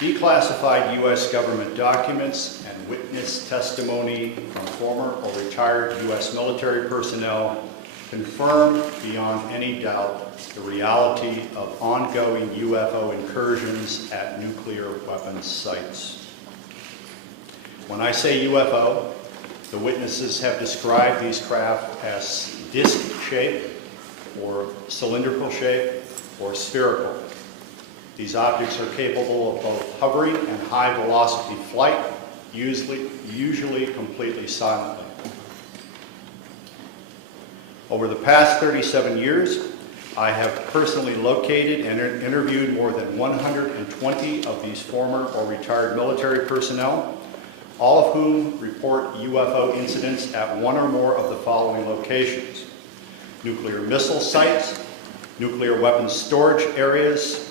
Declassified U.S. government documents and witness testimony from former or retired U.S. military personnel confirm beyond any doubt the reality of ongoing UFO incursions at nuclear weapons sites. When I say UFO, the witnesses have described these craft as disc-shaped or cylindrical shape or spherical. These objects are capable of both hovering and high-velocity flight, usually completely silently. Over the past 37 years, I have personally located and interviewed more than 120 of these former or retired military personnel, all of whom report UFO incidents at one or more of the following locations: nuclear missile sites, nuclear weapons storage areas,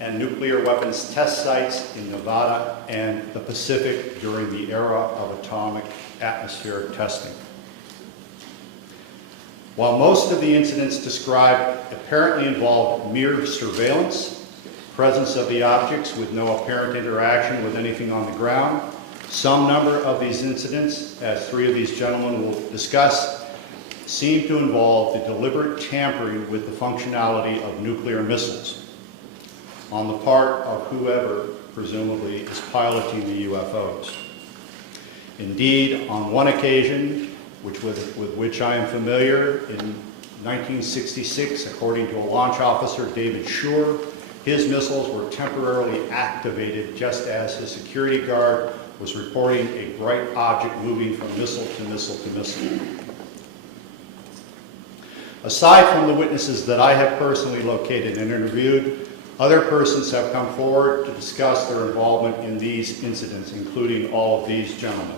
and nuclear weapons test sites in Nevada and the Pacific during the era of atomic atmospheric testing. While most of the incidents described apparently involved mere surveillance, presence of the objects with no apparent interaction with anything on the ground, some number of these incidents, as three of these gentlemen will discuss, seem to involve the deliberate tampering with the functionality of nuclear missiles on the part of whoever presumably is piloting the UFOs. Indeed, on one occasion, with which I am familiar, in 1966, according to a launch officer, David Shore, his missiles were temporarily activated just as his security guard was reporting a bright object moving from missile to missile to missile. Aside from the witnesses that I have personally located and interviewed, other persons have come forward to discuss their involvement in these incidents, including all of these gentlemen.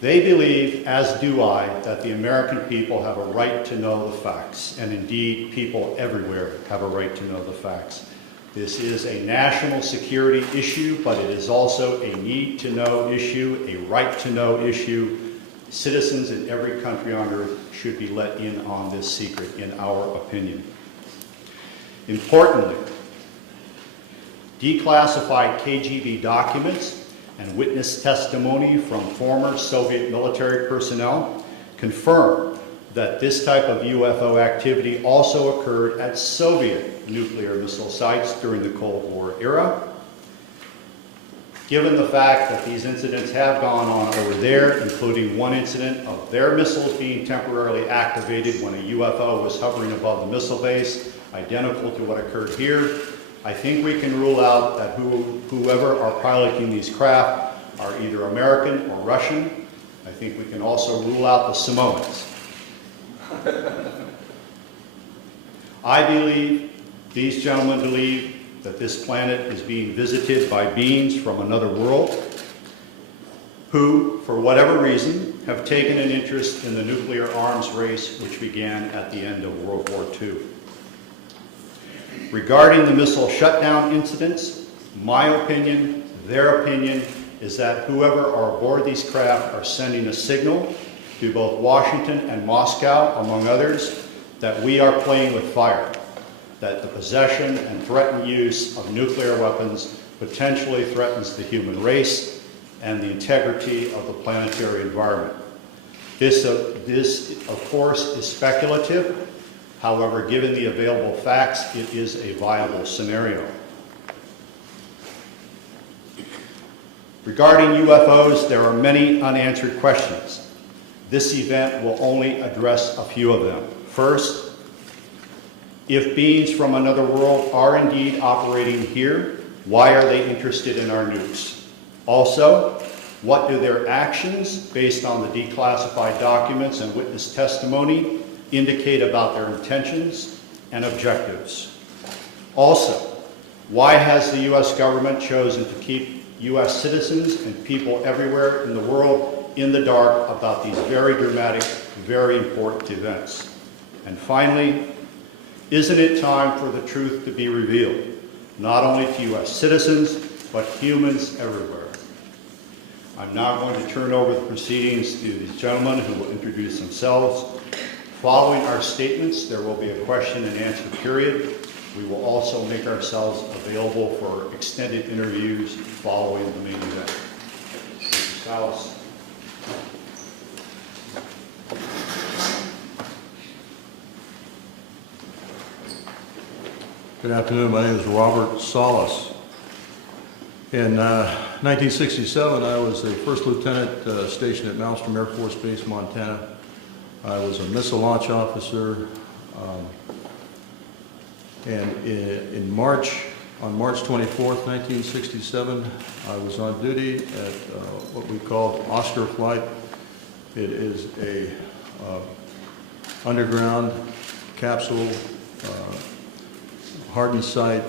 They believe, as do I, that the American people have a right to know the facts, and indeed people everywhere have a right to know the facts. This is a national security issue, but it is also a need-to-know issue, a right-to-know issue. Citizens in every country on earth should be let in on this secret, in our opinion. Importantly, declassified KGB documents and witness testimony from former Soviet military personnel confirm that this type of UFO activity also occurred at Soviet nuclear missile sites during the Cold War era. Given the fact that these incidents have gone on over there, including one incident of their missiles being temporarily activated when a UFO was hovering above the missile base, identical to what occurred here, I think we can rule out that whoever are piloting these craft are either American or Russian. I think we can also rule out the Samoans. I believe, these gentlemen believe, that this planet is being visited by beings from another world who, for whatever reason, have taken an interest in the nuclear arms race which began at the end of World War II. Regarding the missile shutdown incidents, my opinion, their opinion, is that whoever are aboard these craft are sending a signal to both Washington and Moscow, among others, that we are playing with fire, that the possession and threatened use of nuclear weapons potentially threatens the human race and the integrity of the planetary environment. This, of course, is speculative. However, given the available facts, it is a viable scenario. Regarding UFOs, there are many unanswered questions. This event will only address a few of them. First, if beings from another world are indeed operating here, why are they interested in our nukes? Also, what do their actions, based on the declassified documents and witness testimony, indicate about their intentions and objectives? Also, why has the U.S. government chosen to keep U.S. citizens and people everywhere in the world in the dark about these very dramatic, very important events? And finally, isn't it time for the truth to be revealed, not only to U.S. citizens, but humans everywhere? I'm now going to turn over the proceedings to these gentlemen who will introduce themselves. Following our statements, there will be a question and answer period. We will also make ourselves available for extended interviews following the main event. Mr. Salas. Good afternoon. My name is Robert Salas. In 1967, I was a first lieutenant stationed at Malmstrom Air Force Base, Montana. I was a missile launch officer. And on March 24th, 1967, I was on duty at what we called Oscar Flight. It is a underground capsule, hardened site,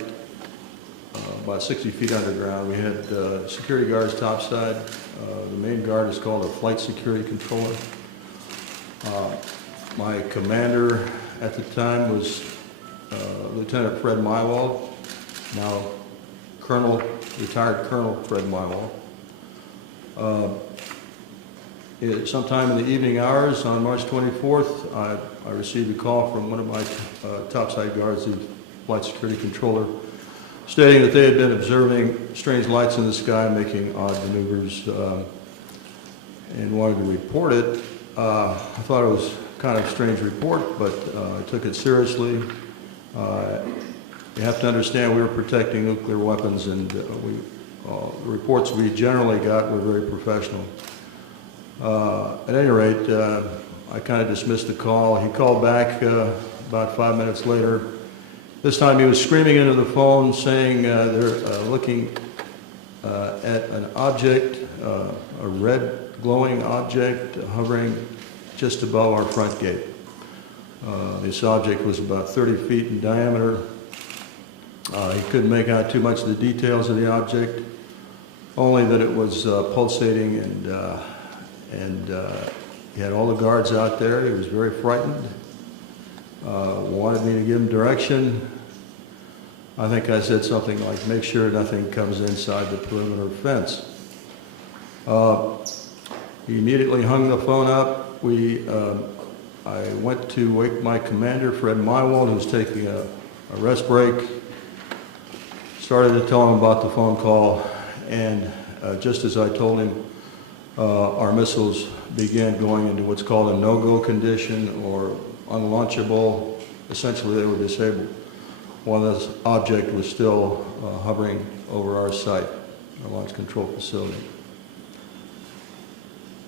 about 60 feet underground. We had security guards topside. The main guard is called a flight security controller. My commander at the time was Lieutenant Fred Mywald, now retired Colonel Fred Mywald. Sometime in the evening hours on March 24th, I received a call from one of my topside guards, the flight security controller, stating that they had been observing strange lights in the sky making odd maneuvers and wanted to report it. I thought it was kind of a strange report, but I took it seriously. You have to understand we were protecting nuclear weapons, and the reports we generally got were very professional. At any rate, I kind of dismissed the call. He called back about 5 minutes later. This time he was screaming into the phone saying they're looking at an object, a red glowing object hovering just above our front gate. This object was about 30 feet in diameter. He couldn't make out too much of the details of the object, only that it was pulsating, and he had all the guards out there. He was very frightened. Wanted me to give him direction. I think I said something like, make sure nothing comes inside the perimeter fence. He immediately hung the phone up. I went to wake my commander, Fred Mywald, who was taking a rest break. Started to tell him about the phone call, and just as I told him, our missiles began going into what's called a no-go condition, or unlaunchable. Essentially, they were disabled. One of this object was still hovering over our site, our launch control facility.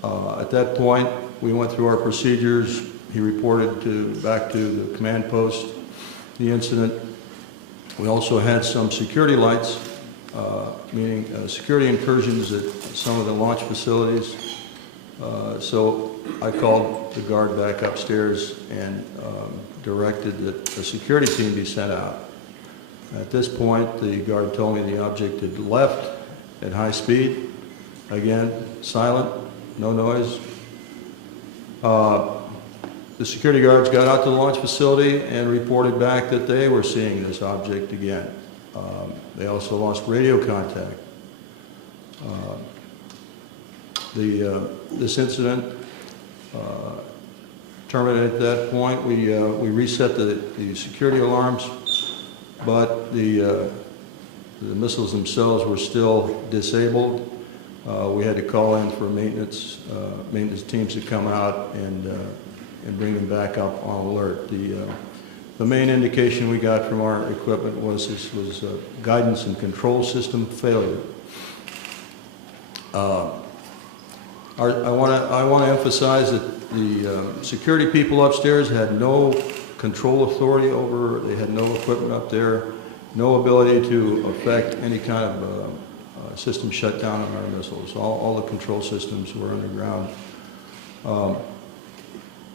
At that point, we went through our procedures. He reported back to the command post the incident. We also had some security lights, meaning security incursions at some of the launch facilities. So I called the guard back upstairs and directed that a security team be sent out. At this point, the guard told me the object had left at high speed. Again, silent, no noise. The security guards got out to the launch facility and reported back that they were seeing this object again. They also lost radio contact. This incident terminated at that point. We reset the security alarms, but the missiles themselves were still disabled. We had to call in for maintenance teams to come out and bring them back up on alert. The main indication we got from our equipment was this was guidance and control system failure. I want to emphasize that the security people upstairs had no control authority over, they had no equipment up there, no ability to affect any kind of system shutdown on our missiles. All the control systems were underground.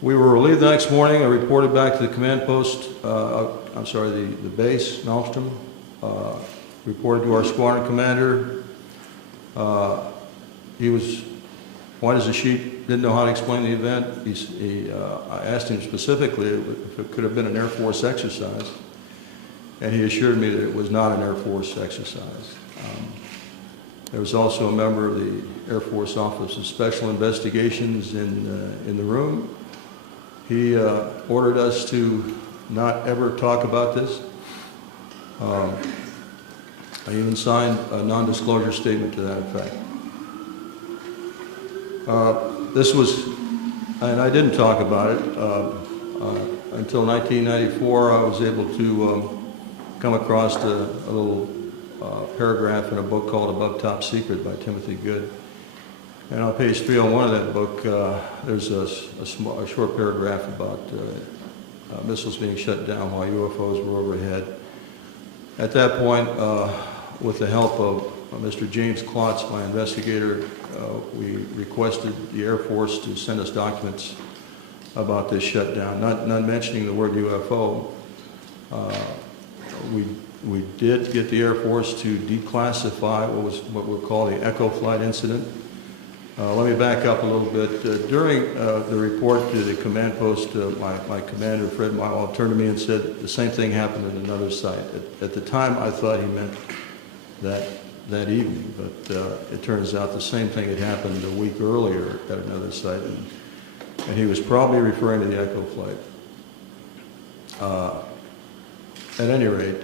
We were relieved the next morning. I reported back to the command post, the base, Malmstrom, reported to our squadron commander. He was white as a sheet, didn't know how to explain the event. I asked him specifically if it could have been an Air Force exercise, and he assured me that it was not an Air Force exercise. There was also a member of the Air Force Office of Special Investigations in the room. He ordered us to not ever talk about this. I even signed a non-disclosure statement to that effect. This was, and I didn't talk about it, until 1994 I was able to come across a little paragraph in a book called Above Top Secret by Timothy Good. And on page 301 of that book, there's a short paragraph about missiles being shut down while UFOs were overhead. At that point, with the help of Mr. James Klotz, my investigator, we requested the Air Force to send us documents about this shutdown, not mentioning the word UFO. We did get the Air Force to declassify what we'll call the Echo Flight incident. Let me back up a little bit. During the report to the command post, my commander, Fred Milo, turned to me and said the same thing happened at another site. At the time, I thought he meant that evening, but it turns out the same thing had happened a week earlier at another site, and he was probably referring to the Echo Flight. At any rate,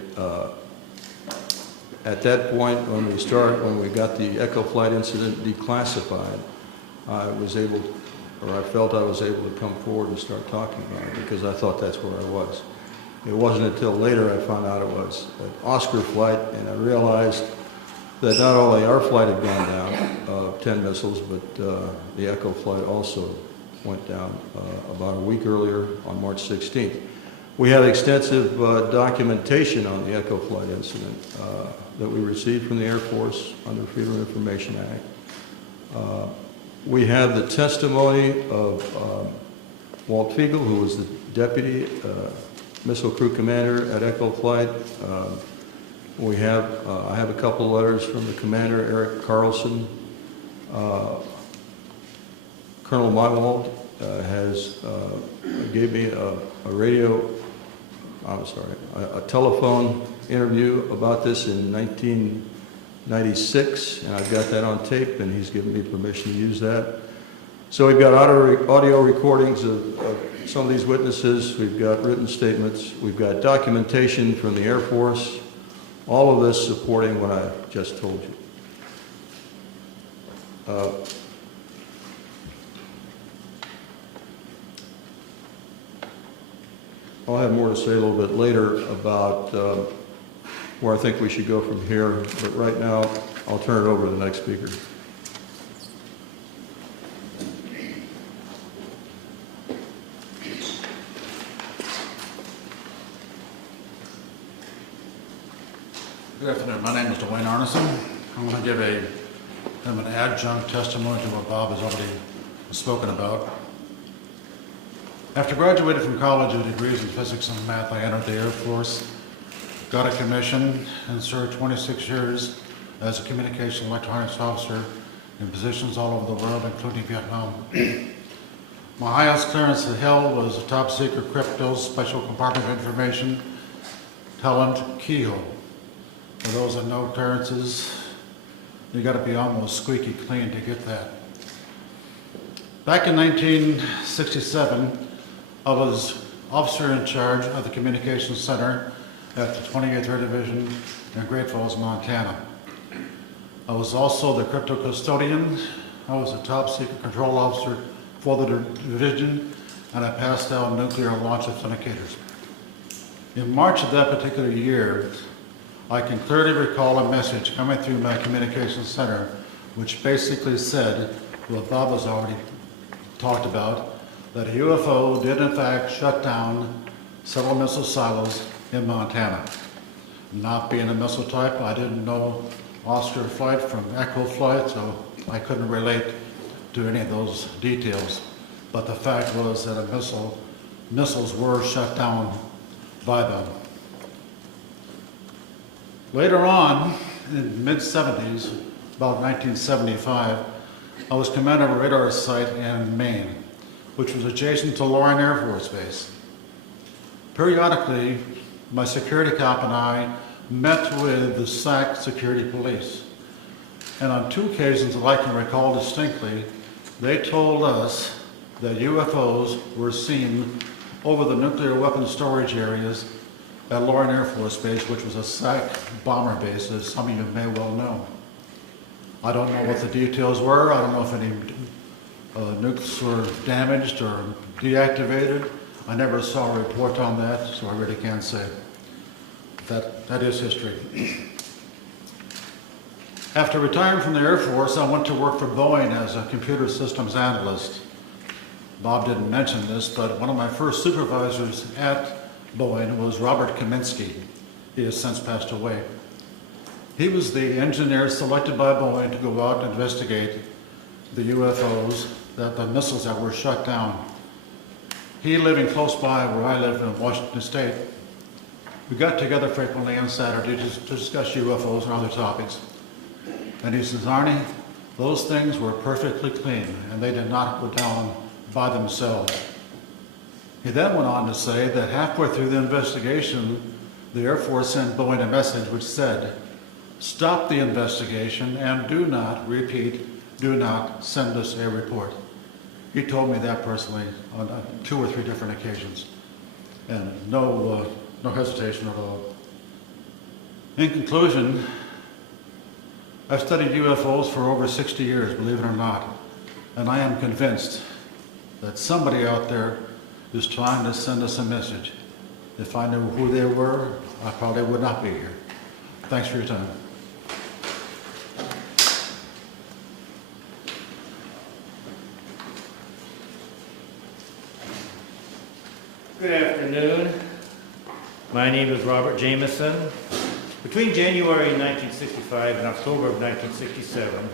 at that point, when we got the Echo Flight incident declassified, I felt I was able to come forward and start talking about it because I thought that's where I was. It wasn't until later I found out it was an Oscar flight, and I realized that not only our flight had gone down, 10 missiles, but the Echo Flight also went down about a week earlier on March 16th. We have extensive documentation on the Echo Flight incident that we received from the Air Force under Freedom of Information Act. We have the testimony of Walt Fiegel, who was the deputy missile crew commander at Echo Flight. I have a couple of letters from the commander, Eric Carlson. Colonel Mywald gave me a telephone interview about this in 1996, and I've got that on tape, and he's given me permission to use that. So we've got audio recordings of some of these witnesses, we've got written statements, we've got documentation from the Air Force, all of this supporting what I just told you. I'll have more to say a little bit later about where I think we should go from here, but right now I'll turn it over to the next speaker. Good afternoon. My name is Dwayne Arneson. I'm going to give an adjunct testimony to what Bob has already spoken about. After graduating from college with degrees in physics and math, I entered the Air Force, got a commission, and served 26 years as a communication electronics officer in positions all over the world, including Vietnam. My highest clearance held was a top secret crypto special compartment information talent keyhole. For those that know clearances, you got to be almost squeaky clean to get that. Back in 1967, I was officer in charge of the communications center at the 28th Air Division in Great Falls, Montana. I was also the crypto custodian. I was a top secret control officer for the division, and I passed out nuclear launch authenticators. In March of that particular year, I can clearly recall a message coming through my communications center, which basically said what Bob has already talked about, that a UFO did in fact shut down several missile silos in Montana. Not being a missile type, I didn't know Oscar flight from Echo flight, so I couldn't relate to any of those details. But the fact was that missiles were shut down by them. Later on, in the mid-70s, about 1975, I was commander of a radar site in Maine, which was adjacent to Loring Air Force Base. Periodically, my security cop and I met with the SAC security police. And on 2 occasions that I can recall distinctly, they told us that UFOs were seen over the nuclear weapons storage areas at Loring Air Force Base, which was a SAC bomber base, as some of you may well know. I don't know what the details were. I don't know if any nukes were damaged or deactivated. I never saw a report on that, so I really can't say. That is history. After retiring from the Air Force, I went to work for Boeing as a computer systems analyst. Bob didn't mention this, but one of my first supervisors at Boeing was Robert Kaminsky. He has since passed away. He was the engineer selected by Boeing to go out and investigate the UFOs, the missiles that were shot down. He living close by where I live in Washington State. We got together frequently on Saturday to discuss UFOs and other topics. And he says, Arnie, those things were perfectly clean and they did not go down by themselves. He then went on to say that halfway through the investigation, the Air Force sent Boeing a message which said, stop the investigation and do not, repeat, do not send us a report. He told me that personally on 2 or 3 different occasions, and no hesitation at all. In conclusion, I've studied UFOs for over 60 years, believe it or not, and I am convinced that somebody out there is trying to send us a message. If I knew who they were, I probably would not be here. Thanks for your time. Good afternoon. My name is Robert Jameson. Between January 1965 and October of 1967,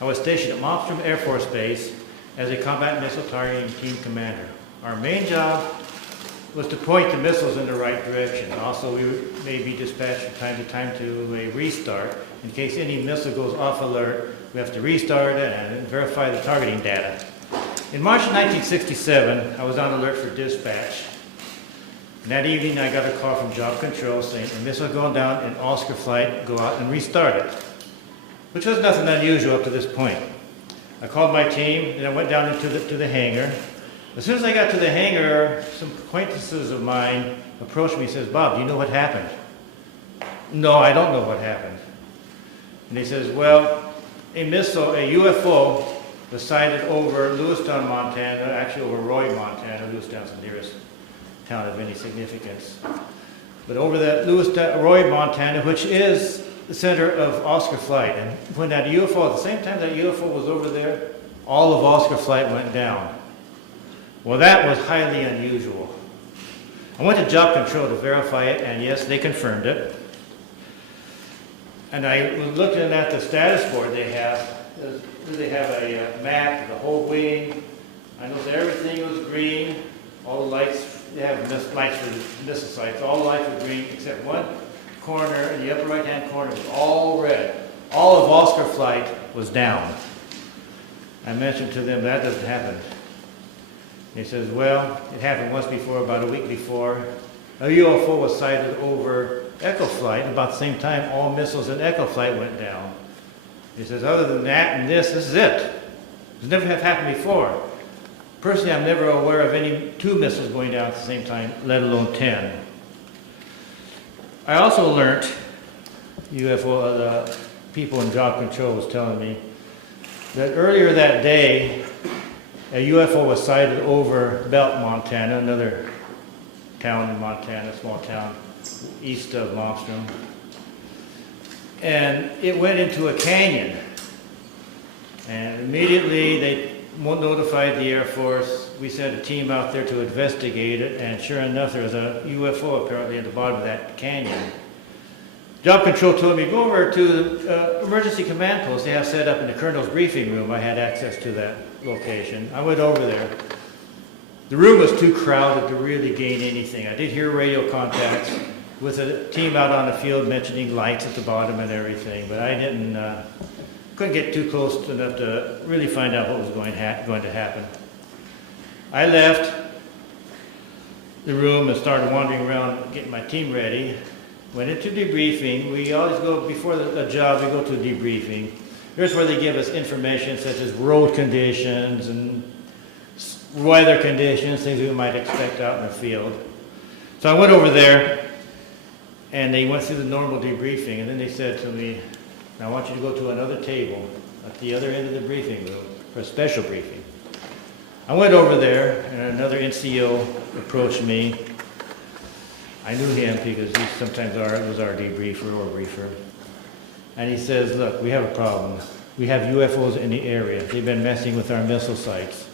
I was stationed at Malmstrom Air Force Base as a combat missile targeting team commander. Our main job was to point the missiles in the right direction. Also, we may be dispatched from time to time to a restart. In case any missile goes off alert, we have to restart it and verify the targeting data. In March 1967, I was on alert for dispatch. And that evening, I got a call from Job Control saying a missile going down in Oscar flight, go out and restart it, which was nothing unusual up to this point. I called my team and I went down into the hangar. As soon as I got to the hangar, some acquaintances of mine approached me and says, Bob, do you know what happened? No, I don't know what happened. And he says, well, a missile, a UFO, was sighted over Lewistown, Montana, actually over Roy, Montana. Lewistown's the nearest town of any significance. But over that Roy, Montana, which is the center of Oscar flight. And when that UFO, at the same time that UFO was over there, all of Oscar flight went down. Well, that was highly unusual. I went to Job Control to verify it, and yes, they confirmed it. And I was looking at the status board they have. They have a map of the whole wing. I noticed everything was green. All the lights, they have lights for the missile sites. All the lights were green except one corner in the upper right-hand corner was all red. All of Oscar flight was down. I mentioned to them that doesn't happen. He says, well, it happened once before, about a week before. A UFO was sighted over Echo Flight. About the same time, all missiles in Echo Flight went down. He says, other than that and this is it. It's never have happened before. Personally, I'm never aware of any 2 missiles going down at the same time, let alone 10. I also learned, UFO, the people in Job Control was telling me, that earlier that day, a UFO was sighted over Belt, Montana, another town in Montana, small town east of Malmstrom. And it went into a canyon. And immediately they notified the Air Force. We sent a team out there to investigate it, and sure enough, there was a UFO apparently at the bottom of that canyon. Job Control told me, go over to the emergency command post they have set up in the colonel's briefing room. I had access to that location. I went over there. The room was too crowded to really gain anything. I did hear radio contacts with a team out on the field mentioning lights at the bottom and everything, but I couldn't get too close enough to really find out what was going to happen. I left the room and started wandering around getting my team ready. Went into debriefing. We always go, before a job, we go to debriefing. Here's where they give us information such as road conditions and weather conditions, things we might expect out in the field. So I went over there And they went through the normal debriefing, and then they said to me, "Now I want you to go to another table at the other end of the briefing room for a special briefing." I went over there, and another NCO approached me. I knew him because he sometimes was our debriefer or briefer. And he says, "Look, we have a problem. We have UFOs in the area. They've been messing with our missile sites.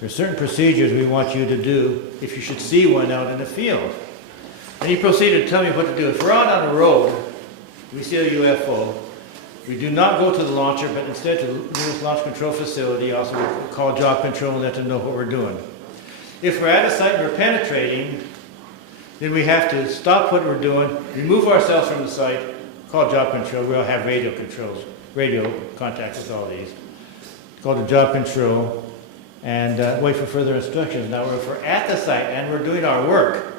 There's certain procedures we want you to do if you should see one out in the field." And he proceeded to tell me what to do. If we're out on the road, we see a UFO, we do not go to the launcher, but instead to the nearest launch control facility, also call job control and let them know what we're doing. If we're at a site and we're penetrating, then we have to stop what we're doing, remove ourselves from the site, call job control. We'll have radio controls, radio contacts with all these. Call the job control and wait for further instructions. Now, if we're at the site and we're doing our work,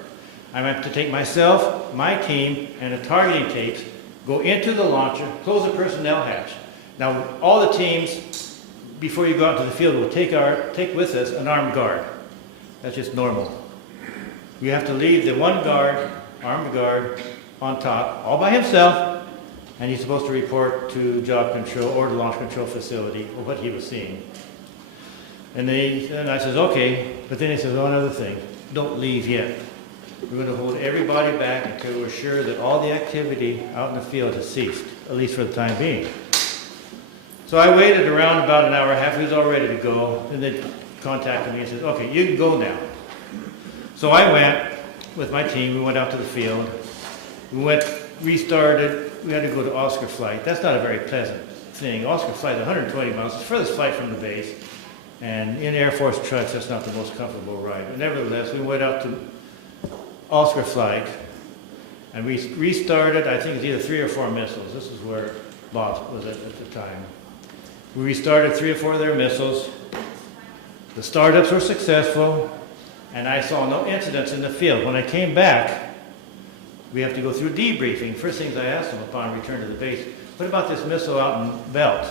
I have to take myself, my team, and the targeting tapes, go into the launcher, close the personnel hatch. Now, all the teams, before you go out to the field, will take with us an armed guard. That's just normal. You have to leave the one guard, armed guard, on top, all by himself, and he's supposed to report to job control or the launch control facility or what he was seeing. And I says, okay, but then he says, one other thing, don't leave yet. We're going to hold everybody back until we're sure that all the activity out in the field has ceased, at least for the time being. So I waited around about an hour and a half. He was all ready to go. And they contacted me and said, okay, you can go now. So I went with my team. We went out to the field. We restarted. We had to go to Oscar flight. That's not a very pleasant thing. Oscar flight, 120 miles. It's the furthest flight from the base. And in Air Force trucks, that's not the most comfortable ride. But nevertheless, we went out to Oscar flight, and we restarted. I think it's either 3 or 4 missiles. This is where Bob was at the time. We restarted 3 or 4 of their missiles. The startups were successful, and I saw no incidents in the field. When I came back, we have to go through debriefing. First things I asked them upon return to the base, what about this missile out in Belt?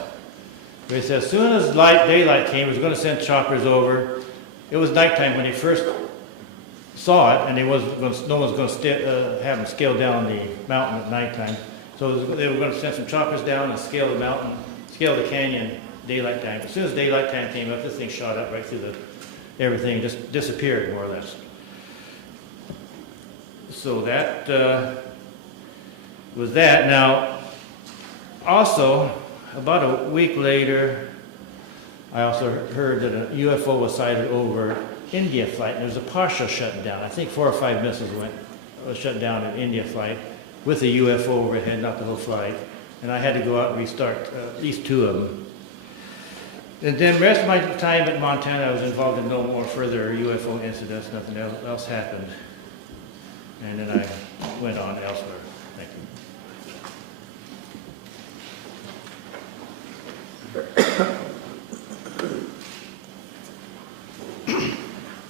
They said as soon as daylight came, we was going to send choppers over. It was nighttime when they first saw it, and no one was going to have them scale down the mountain at nighttime. So they were going to send some choppers down and scale the mountain, scale the canyon daylight time. As soon as daylight time came up, this thing shot up right through everything, just disappeared more or less. So that was that. Now, also, about a week later, I also heard that a UFO was sighted over India flight, and there was a partial shutting down. I think 4 or 5 missiles was shut down in India flight with a UFO overhead, not the whole flight. And I had to go out and restart at least 2 of them. And then the rest of my time at Montana, I was involved in no more further UFO incidents. Nothing else happened. And then I went on elsewhere. Thank you.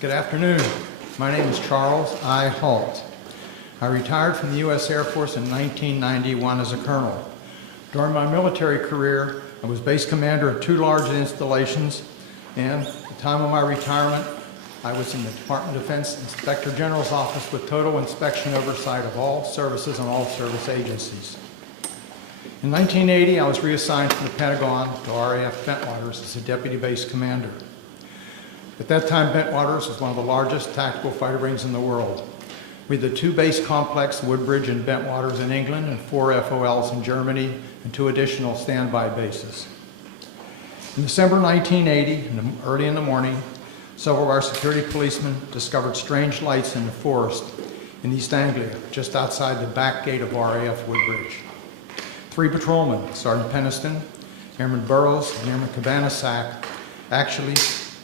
Good afternoon. My name is Charles I. Halt. I retired from the U.S. Air Force in 1991 as a colonel. During my military career, I was base commander of 2 large installations, and at the time of my retirement, I was in the Department of Defense Inspector General's office with total inspection oversight of all services and all service agencies. In 1980, I was reassigned from the Pentagon to RAF Bentwaters as a deputy base commander. At that time, Bentwaters was one of the largest tactical fighter wings in the world. We had the 2 base complexes, Woodbridge and Bentwaters in England, and 4 FOLs in Germany, and 2 additional standby bases. In December 1980, early in the morning, several of our security policemen discovered strange lights in the forest in East Anglia, just outside the back gate of RAF Woodbridge. 3 patrolmen, Sergeant Peniston, Airman Burrows, and Airman Cabanasac, actually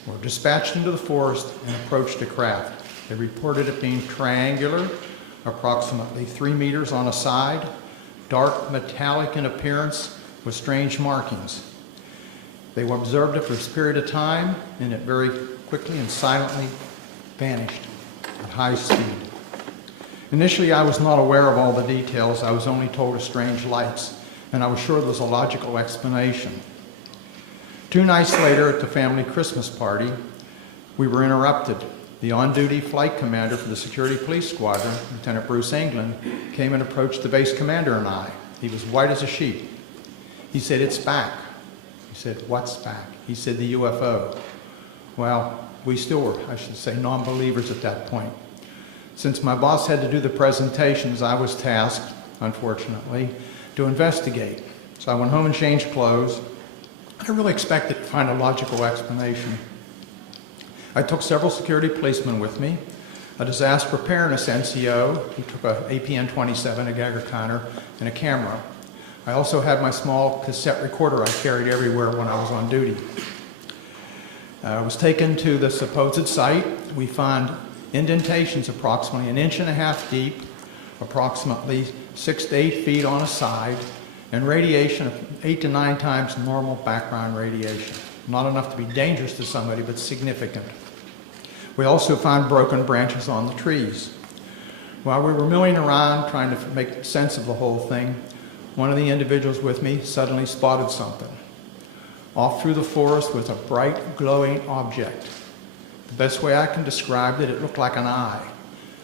were dispatched into the forest and approached a craft. They reported it being triangular, approximately 3 meters on a side, dark metallic in appearance with strange markings. They observed it for a period of time, and it very quickly and silently vanished at high speed. Initially, I was not aware of all the details. I was only told of strange lights, and I was sure there was a logical explanation. 2 nights later at the family Christmas party, we were interrupted. the on-duty flight commander for the Security Police Squadron, Lieutenant Bruce England, came and approached the base commander and I. He was white as a sheet. He said, "It's back." He said, "What's back?" He said, "The UFO." Well, we still were, I should say, non-believers at that point. Since my boss had to do the presentations, I was tasked, unfortunately, to investigate. So I went home and changed clothes. I really expected to find a logical explanation. I took several security policemen with me, a disaster preparedness NCO, who took a APN-27, a Geiger counter, and a camera. I also had my small cassette recorder I carried everywhere when I was on duty. I was taken to the supposed site. We found indentations approximately 1.5 inches deep, approximately 6 to 8 feet on a side, and radiation of 8 to 9 times normal background radiation. Not enough to be dangerous to somebody, but significant. We also found broken branches on the trees. While we were milling around trying to make sense of the whole thing, one of the individuals with me suddenly spotted something. Off through the forest was a bright, glowing object. The best way I can describe it, it looked like an eye.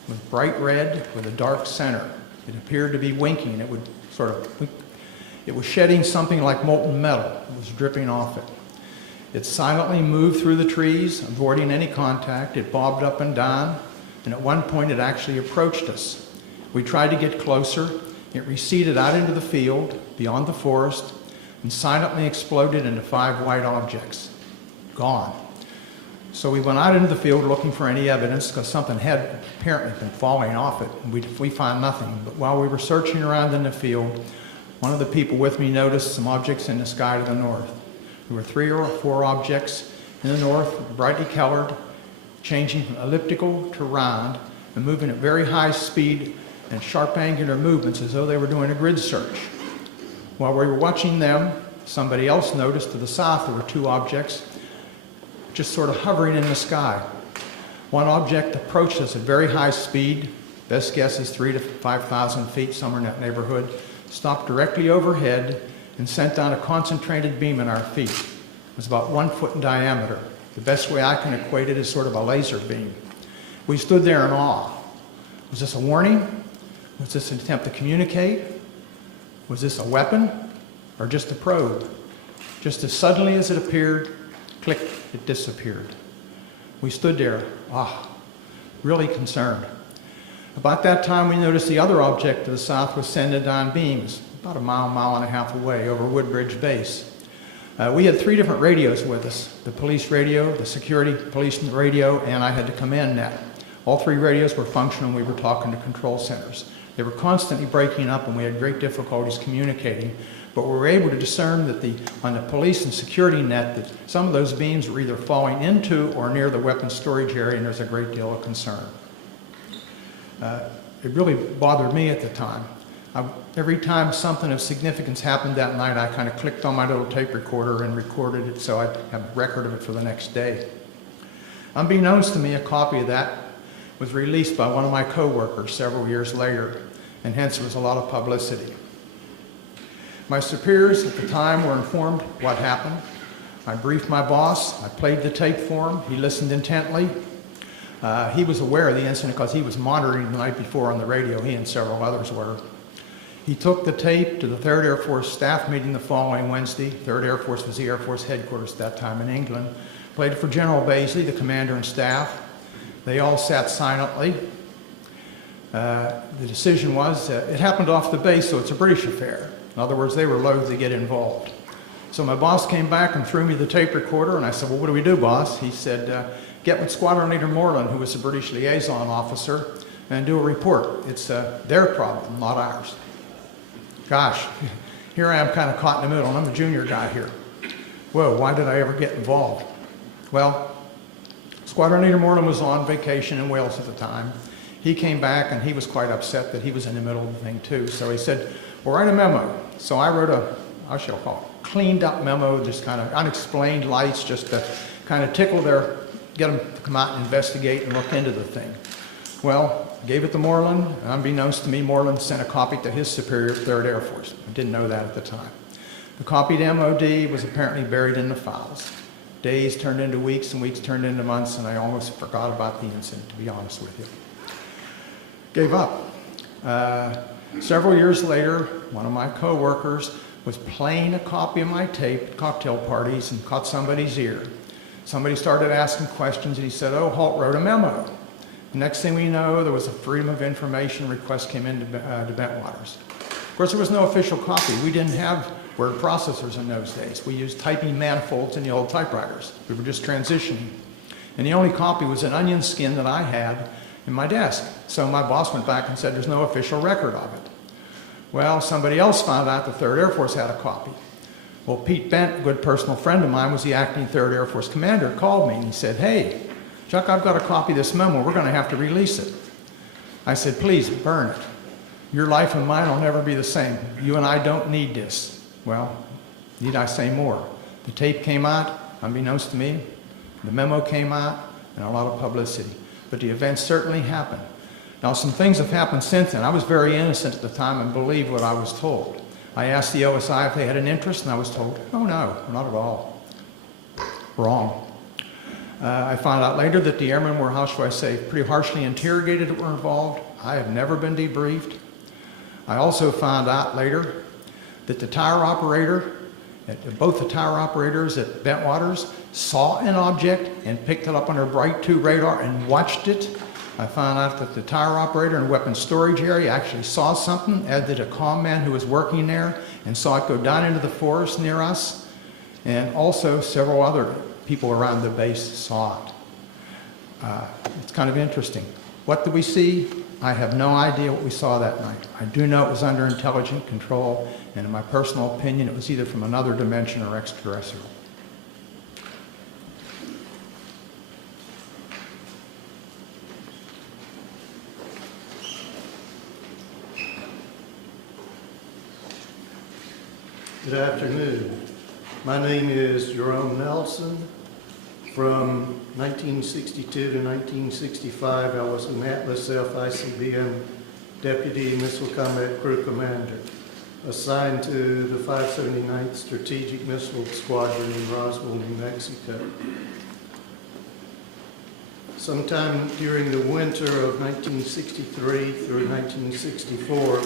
It was bright red with a dark center. It appeared to be winking. It was shedding something like molten metal. It was dripping off it. It silently moved through the trees, avoiding any contact. It bobbed up and down, and at one point it actually approached us. We tried to get closer. It receded out into the field, beyond the forest, and silently exploded into 5 white objects. Gone. So we went out into the field looking for any evidence, because something had apparently been falling off it, and we found nothing. But while we were searching around in the field, one of the people with me noticed some objects in the sky to the north. There were 3 or 4 objects in the north, brightly colored, changing from elliptical to round, and moving at very high speed and sharp angular movements as though they were doing a grid search. While we were watching them, somebody else noticed to the south there were 2 objects just sort of hovering in the sky. One object approached us at very high speed, best guess is 3,000 to 5,000 feet, somewhere in that neighborhood, stopped directly overhead and sent down a concentrated beam at our feet. It was about 1 foot in diameter. The best way I can equate it is sort of a laser beam. We stood there in awe. Was this a warning? Was this an attempt to communicate? Was this a weapon or just a probe? Just as suddenly as it appeared, click, it disappeared. We stood there, really concerned. About that time, we noticed the other object to the south was sending down beams, about a mile and a half away over Woodbridge Base. We had 3 different radios with us, the police radio, the security police radio, and I had the command net. All 3 radios were functional. We were talking to control centers. They were constantly breaking up and we had great difficulties communicating, but we were able to discern that on the police and security net that some of those beams were either falling into or near the weapons storage area, and there's a great deal of concern. It really bothered me at the time. Every time something of significance happened that night, I kind of clicked on my little tape recorder and recorded it so I'd have a record of it for the next day. Unbeknownst to me, a copy of that was released by one of my coworkers several years later, and hence there was a lot of publicity. My superiors at the time were informed what happened. I briefed my boss. I played the tape for him. He listened intently. He was aware of the incident because he was monitoring the night before on the radio. He and several others were. He took the tape to the 3rd Air Force staff meeting the following Wednesday. 3rd Air Force was the Air Force headquarters at that time in England. Played it for General Baisley, the commander and staff. They all sat silently. The decision was, it happened off the base, so it's a British affair. In other words, they were loath to get involved. So my boss came back and threw me the tape recorder, and I said, well, what do we do, boss? He said, get with Squadron Leader Moreland, who was the British liaison officer, and do a report. It's their problem, not ours. Gosh, here I am kind of caught in the middle, and I'm the junior guy here. Whoa, why did I ever get involved? Well, Squadron Leader Moreland was on vacation in Wales at the time. He came back and he was quite upset that he was in the middle of the thing too. So he said, well, write a memo. So I wrote I shall call it, cleaned up memo, just kind of unexplained lights, just to kind of get them to come out and investigate and look into the thing. Well, gave it to Moreland. Unbeknownst to me, Moreland sent a copy to his superior, 3rd Air Force. I didn't know that at the time. The copy to MOD was apparently buried in the files. Days turned into weeks and weeks turned into months, and I almost forgot about the incident, to be honest with you. Gave up. Several years later, one of my coworkers was playing a copy of my tape at cocktail parties and caught somebody's ear. Somebody started asking questions, and he said, "Oh, Holt wrote a memo." The next thing we know, there was a Freedom of Information request came into Bentwaters. Of course, there was no official copy. We didn't have word processors in those days. We used typing manifolds in the old typewriters. We were just transitioning. And the only copy was an onion skin that I had in my desk. So my boss went back and said, "There's no official record of it." Well, somebody else found out the 3rd Air Force had a copy. Well, Pete Bent, a good personal friend of mine, was the acting 3rd Air Force commander, called me and he said, "Hey, Chuck, I've got a copy of this memo. We're going to have to release it." I said, "Please, burn it. Your life and mine will never be the same. You and I don't need this." Well, need I say more? The tape came out, unbeknownst to me. The memo came out, and a lot of publicity. But the event certainly happened. Now, some things have happened since then. I was very innocent at the time and believed what I was told. I asked the OSI if they had an interest, and I was told, "Oh, no, not at all." Wrong. I found out later that the airmen were, how shall I say, pretty harshly interrogated that were involved. I have never been debriefed. I also found out later that the tower operator, both the tower operators at Bentwaters, saw an object and picked it up on their Bright 2 radar and watched it. I found out that the tower operator in the weapons storage area actually saw something, as did a comm man who was working there, and saw it go down into the forest near us. And also several other people around the base saw it. It's kind of interesting. What did we see? I have no idea what we saw that night. I do know it was under intelligent control, and in my personal opinion, it was either from another dimension or extraterrestrial. Good afternoon. My name is Jerome Nelson. From 1962 to 1965, I was an Atlas F ICBM Deputy Missile Combat Crew Commander, assigned to the 579th Strategic Missile Squadron in Roswell, New Mexico. Sometime during the winter of 1963 through 1964,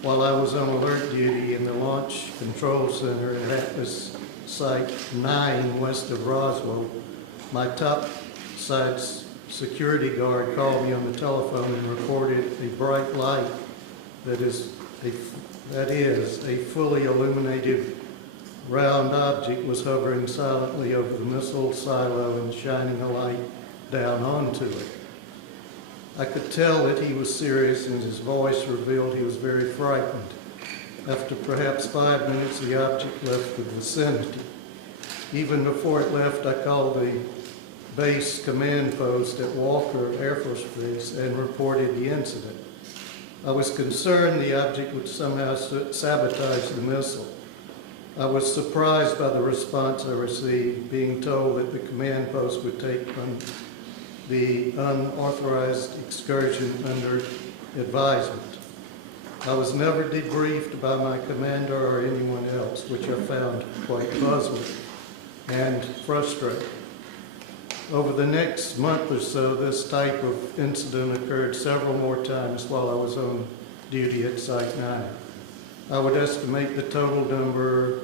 while I was on alert duty in the Launch Control Center at Atlas Site 9 west of Roswell, my top side security guard called me on the telephone and reported a bright light that is a fully illuminated round object was hovering silently over the missile silo and shining a light down onto it. I could tell that he was serious, and his voice revealed he was very frightened. After perhaps 5 minutes, the object left the vicinity. Even before it left, I called the base command post at Walker Air Force Base and reported the incident. I was concerned the object would somehow sabotage the missile. I was surprised by the response I received, being told that the command post would take on the unauthorized excursion under advisement. I was never debriefed by my commander or anyone else, which I found quite puzzling and frustrating. Over the next month or so, this type of incident occurred several more times while I was on duty at Site 9. I would estimate the total number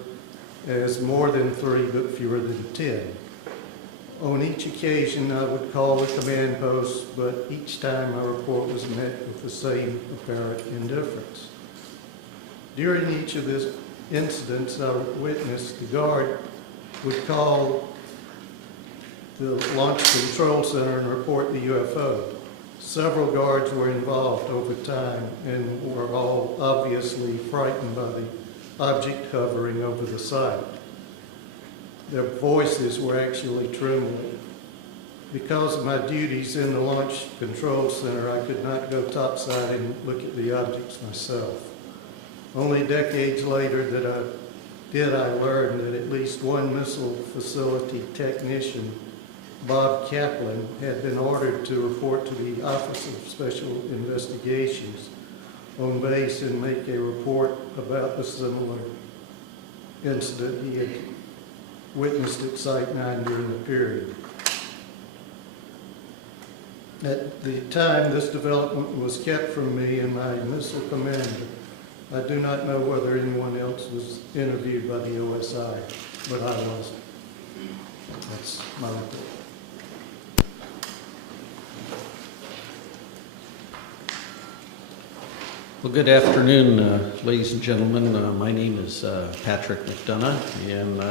as more than 3, but fewer than 10. On each occasion, I would call the command post, but each time my report was met with the same apparent indifference. During each of these incidents I witnessed, the guard would call the Launch Control Center and report the UFO. Several guards were involved over time and were all obviously frightened by the object hovering over the site. Their voices were actually trembling. Because of my duties in the Launch Control Center, I could not go topside and look at the objects myself. Only decades later did I learn that at least one missile facility technician, Bob Kaplan, had been ordered to report to the Office of Special Investigations on base and make a report about the similar incident he had witnessed at Site 9 during the period. At the time, this development was kept from me and my missile commander. I do not know whether anyone else was interviewed by the OSI, but I wasn't. That's my report. Well, good afternoon, ladies and gentlemen. My name is Patrick McDonough, and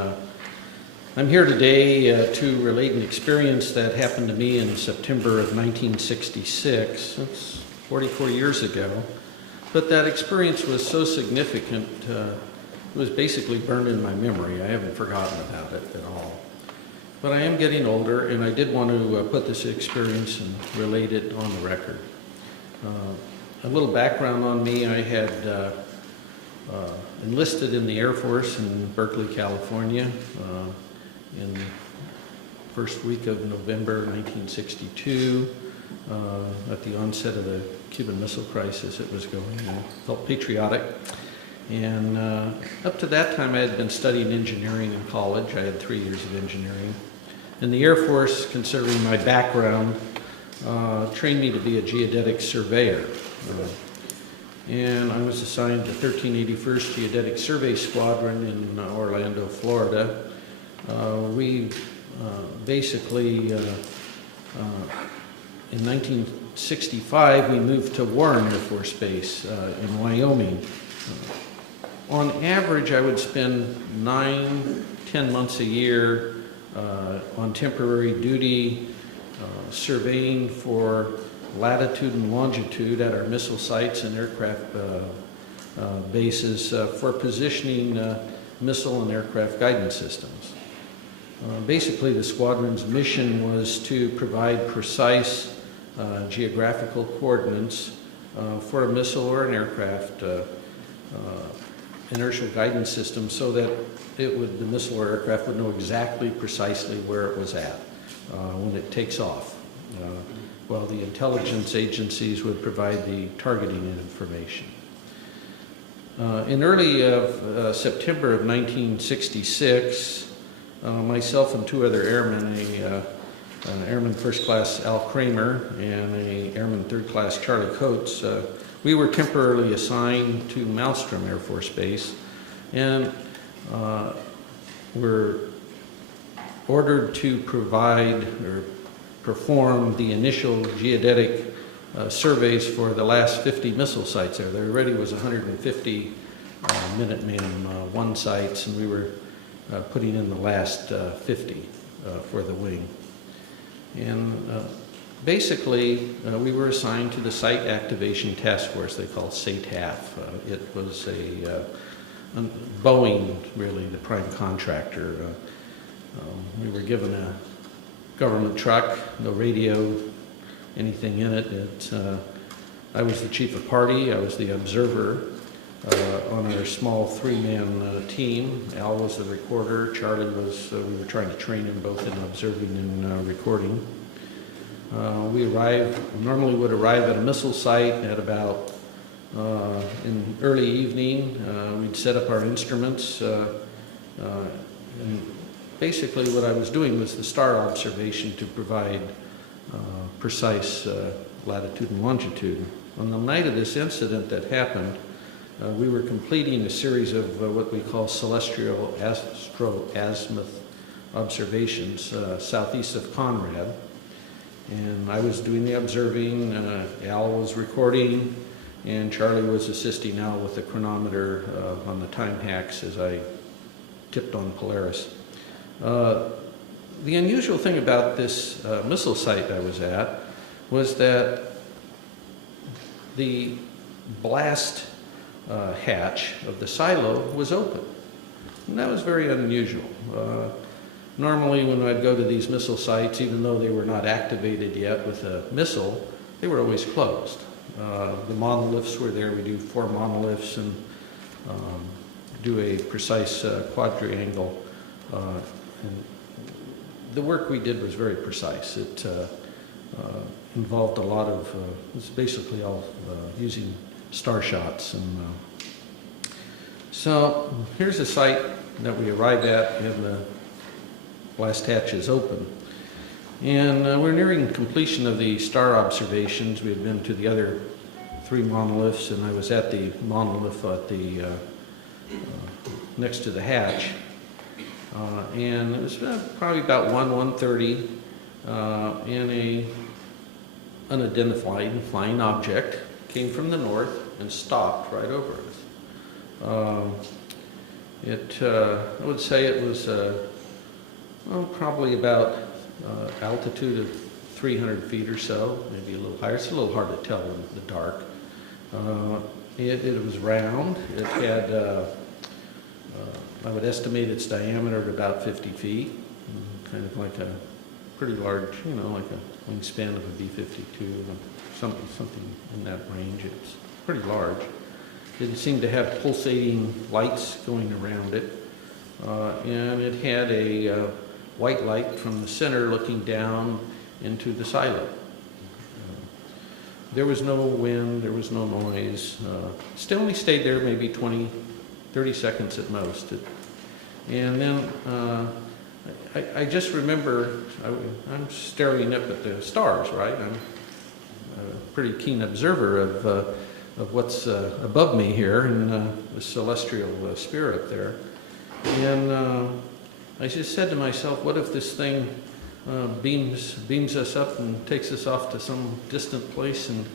I'm here today to relate an experience that happened to me in September of 1966. That's 44 years ago. But that experience was so significant, it was basically burned in my memory. I haven't forgotten about it at all. But I am getting older, and I did want to put this experience and relate it on the record. A little background on me: I had enlisted in the Air Force in Berkeley, California in the first week of November 1962, at the onset of the Cuban Missile Crisis. It was going. I felt patriotic. And up to that time, I had been studying engineering in college. I had 3 years of engineering. And the Air Force, considering my background, trained me to be a geodetic surveyor. And I was assigned to 1381st Geodetic Survey Squadron in Orlando, Florida. We basically, in 1965, we moved to Warren Air Force Base in Wyoming. On average, I would spend 9-10 months a year on temporary duty, surveying for latitude and longitude at our missile sites and aircraft bases for positioning missile and aircraft guidance systems. Basically, the squadron's mission was to provide precise geographical coordinates for a missile or an aircraft inertial guidance system, so that the missile or aircraft would know exactly precisely where it was at when it takes off, while the intelligence agencies would provide the targeting information. In early September of 1966, myself and 2 other airmen, an Airman First Class Al Kramer and a Airman Third Class Charlie Coates, we were temporarily assigned to Malmstrom Air Force Base, and were ordered to provide or perform the initial geodetic surveys for the last 50 missile sites there. There already was 150 Minuteman I sites, and we were putting in the last 50 for the wing. And basically, we were assigned to the Site Activation Task Force, they call SATAF. It was a Boeing, really, the prime contractor. We were given a government truck, no radio, anything in it. I was the chief of party. I was the observer on our small 3-man team. Al was the recorder. Charlie was, we were trying to train him both in observing and recording. We normally would arrive at a missile site at about in early evening. We'd set up our instruments, and basically what I was doing was the star observation to provide precise latitude and longitude. On the night of this incident that happened, we were completing a series of what we call celestial astro-azimuth observations southeast of Conrad. And I was doing the observing, Al was recording, and Charlie was assisting Al with the chronometer on the time hacks as I tipped on Polaris. The unusual thing about this missile site I was at was that the blast hatch of the silo was open. And that was very unusual. Normally when I'd go to these missile sites, even though they were not activated yet with a missile, they were always closed. The monoliths were there. We do 4 monoliths and do a precise quadrangle. And the work we did was very precise. It involved a lot of, it was basically all using star shots. And so here's a site that we arrived at in the blast hatches open. And we're nearing completion of the star observations. We had been to the other 3 monoliths, and I was at the monolith at the next to the hatch. And it was probably about 1:30, and a unidentified flying object came from the north and stopped right over us. I would say it was probably about altitude of 300 feet or so, maybe a little higher. It's a little hard to tell in the dark. It was round. It had, I would estimate its diameter at about 50 feet, kind of like a pretty large, like a wingspan of a B-52, something in that range. It's pretty large. It seemed to have pulsating lights going around it, and it had a white light from the center looking down into the silo. There was no wind, there was no noise. Still only stayed there maybe 20, 30 seconds at most. And then I just remember, I'm staring up at the stars, right? I'm a pretty keen observer of what's above me here in the celestial sphere up there. And I just said to myself, what if this thing beams us up and takes us off to some distant place and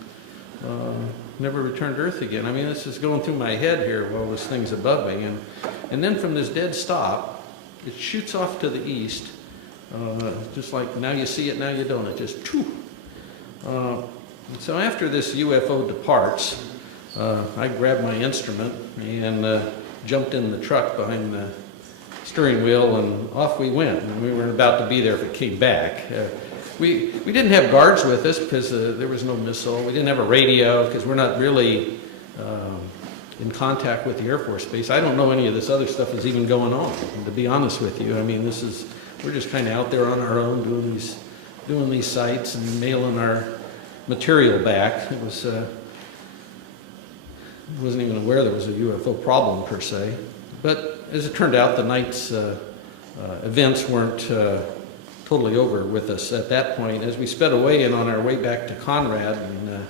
never return to Earth again? I mean, this is going through my head here while this thing's above me. And then from this dead stop, it shoots off to the east, just like now you see it, now you don't. It just, so after this UFO departs, I grabbed my instrument and jumped in the truck behind the steering wheel, and off we went. And we weren't about to be there if it came back. We didn't have guards with us because there was no missile. We didn't have a radio because we're not really in contact with the Air Force Base. I don't know any of this other stuff is even going on, to be honest with you. I mean, we're just kind of out there on our own doing these sites and mailing our material back. It was wasn't even aware there was a UFO problem per se. But as it turned out, the night's events weren't totally over with us at that point. As we sped away and on our way back to Conrad, and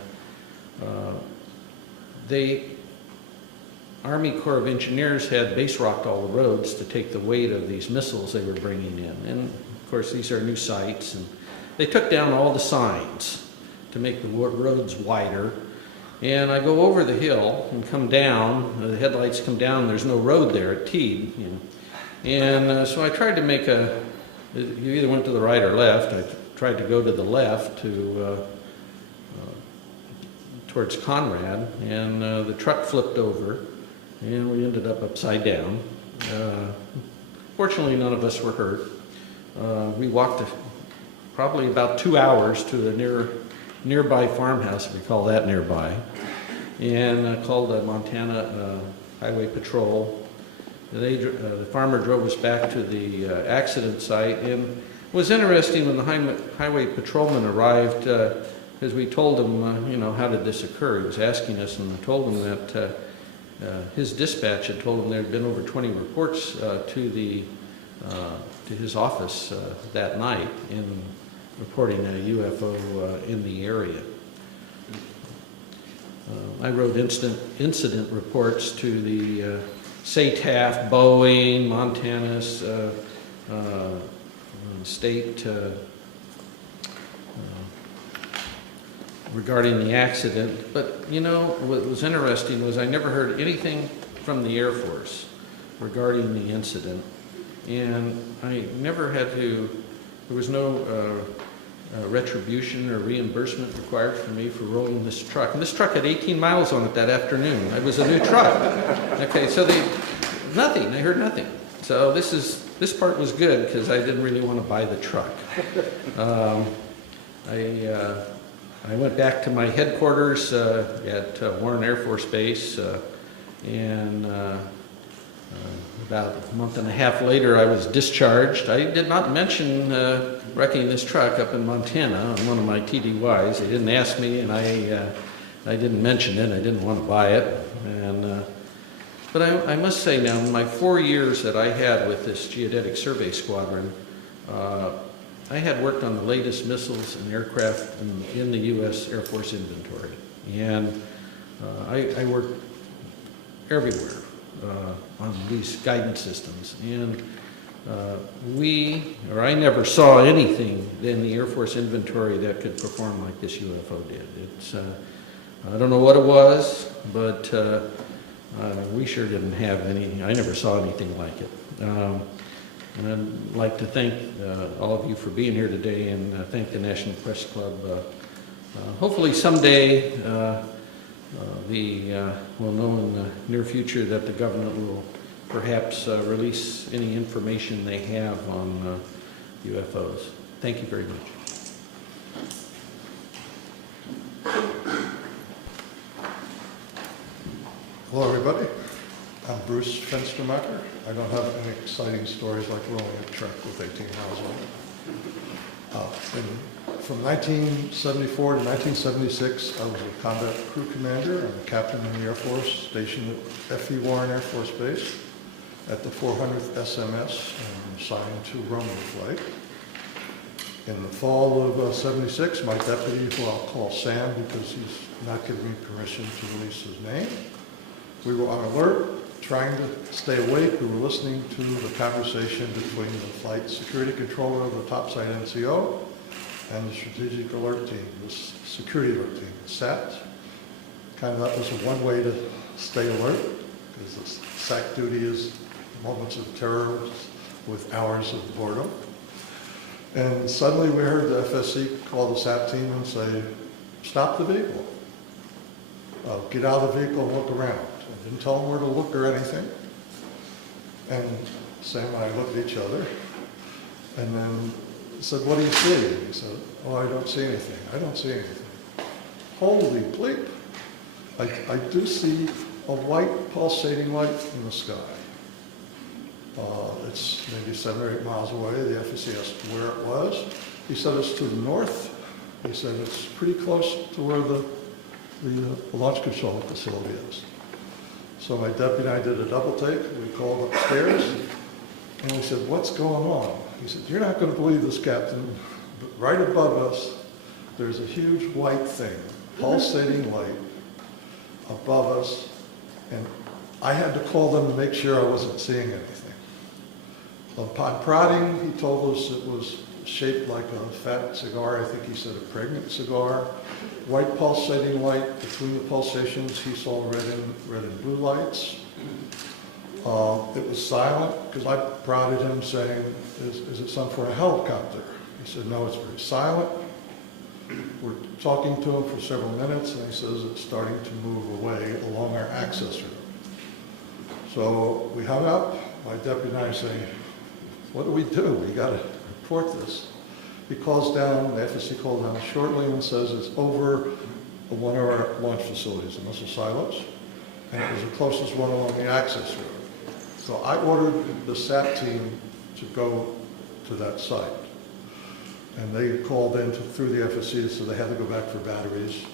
the Army Corps of Engineers had base rocked all the roads to take the weight of these missiles they were bringing in. And of course, these are new sites, and they took down all the signs to make the roads wider. And I go over the hill and come down, the headlights come down, there's no road there at Teed. And so I tried to make you either went to the right or left. I tried to go to the left towards Conrad, and the truck flipped over, and we ended up upside down. Fortunately, none of us were hurt. We walked probably about 2 hours to the nearby farmhouse, if we call that nearby, and called the Montana Highway Patrol. The farmer drove us back to the accident site, and it was interesting when the highway patrolman arrived, because we told him, how did this occur? He was asking us, and I told him that his dispatch had told him there had been over 20 reports to his office that night in reporting a UFO in the area. I wrote incident reports to the SATAF, Boeing, Montana's state regarding the accident. But what was interesting was I never heard anything from the Air Force regarding the incident, and I never had to. There was no retribution or reimbursement required for me for rolling this truck. And this truck had 18 miles on it that afternoon. It was a new truck. Okay, so nothing. I heard nothing. So this part was good because I didn't really want to buy the truck. I went back to my headquarters at Warren Air Force Base, and about a month and a half later, I was discharged. I did not mention wrecking this truck up in Montana on one of my TDYs. They didn't ask me, and I didn't mention it. I didn't want to buy it. But I must say now, in my 4 years that I had with this geodetic survey squadron, I had worked on the latest missiles and aircraft in the U.S. Air Force inventory. And I worked everywhere on these guidance systems. And I never saw anything in the Air Force inventory that could perform like this UFO did. It's, I don't know what it was, but we sure didn't have any. I never saw anything like it. And I'd like to thank all of you for being here today, and thank the National Press Club. Hopefully someday we'll know in the near future that the government will perhaps release any information they have on UFOs. Thank you very much. Hello, everybody. I'm Bruce Fenstermacher. I don't have any exciting stories like rolling a truck with 18 miles on it. From 1974 to 1976, I was a combat crew commander and a captain in the Air Force, stationed at F.E. Warren Air Force Base at the 400th SMS and assigned to Roman flight. In the fall of '76, my deputy, who I'll call Sam because he's not giving me permission to release his name, we were on alert, trying to stay awake. We were listening to the conversation between the flight security controller of the topside NCO and the strategic alert team, the security alert team, the SAT. Kind of that was one way to stay alert, because the SAC duty is moments of terror with hours of boredom. And suddenly we heard the FSC call the SAT team and say, stop the vehicle. Get out of the vehicle and look around. I didn't tell them where to look or anything. And Sam and I looked at each other and then said, what do you see? And he said, oh, I don't see anything. I don't see anything. Holy bleep. I do see a white pulsating light in the sky. It's maybe 7 or 8 miles away. The FSC asked where it was. He said it's to the north. He said it's pretty close to where the launch control facility is. So my deputy and I did a double take. We called upstairs and we said, what's going on? He said, you're not going to believe this, Captain, but right above us, there's a huge white thing, pulsating light above us, and I had to call them to make sure I wasn't seeing anything. Upon prodding, he told us it was shaped like a fat cigar. I think he said a pregnant cigar. White pulsating light. Between the pulsations, he saw red and blue lights. It was silent, because I prodded him saying, is it something for a helicopter? He said, no, it's very silent. We're talking to him for several minutes, and he says it's starting to move away along our access route. So we hung up. My deputy and I say, what do? We got to report this. He calls down, the FSC calls down shortly and says it's over one of our launch facilities, the missile silos, and it was the closest one along the access road. So I ordered the SAT team to go to that site. And they called in through the FSC, so they had to go back for batteries.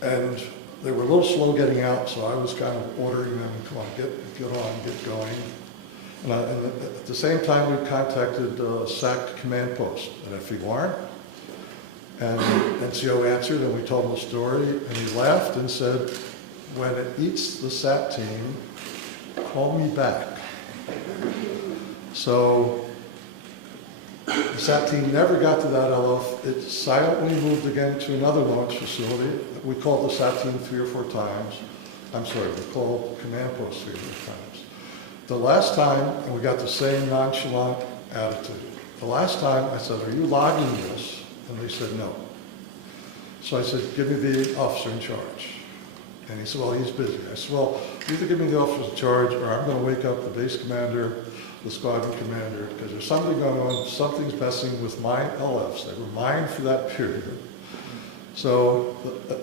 And they were a little slow getting out, so I was kind of ordering them, come on, get on, get going. And at the same time, we contacted SAC command post at F.E. Warren. And NCO answered, and we told him the story, and he laughed and said, when it eats the SAT team, call me back. So the SAT team never got to that LF. It silently moved again to another launch facility. We called the SAT team 3 or 4 times. I'm sorry, we called command post 3 or 4 times. The last time, and we got the same nonchalant attitude. The last time I said, are you logging this? And they said, no. So I said, give me the officer in charge. And he said, well, he's busy. I said, well, either give me the officer in charge or I'm going to wake up the base commander, the squadron commander, because there's something going on, something's messing with my LFs. They were mine for that period. So the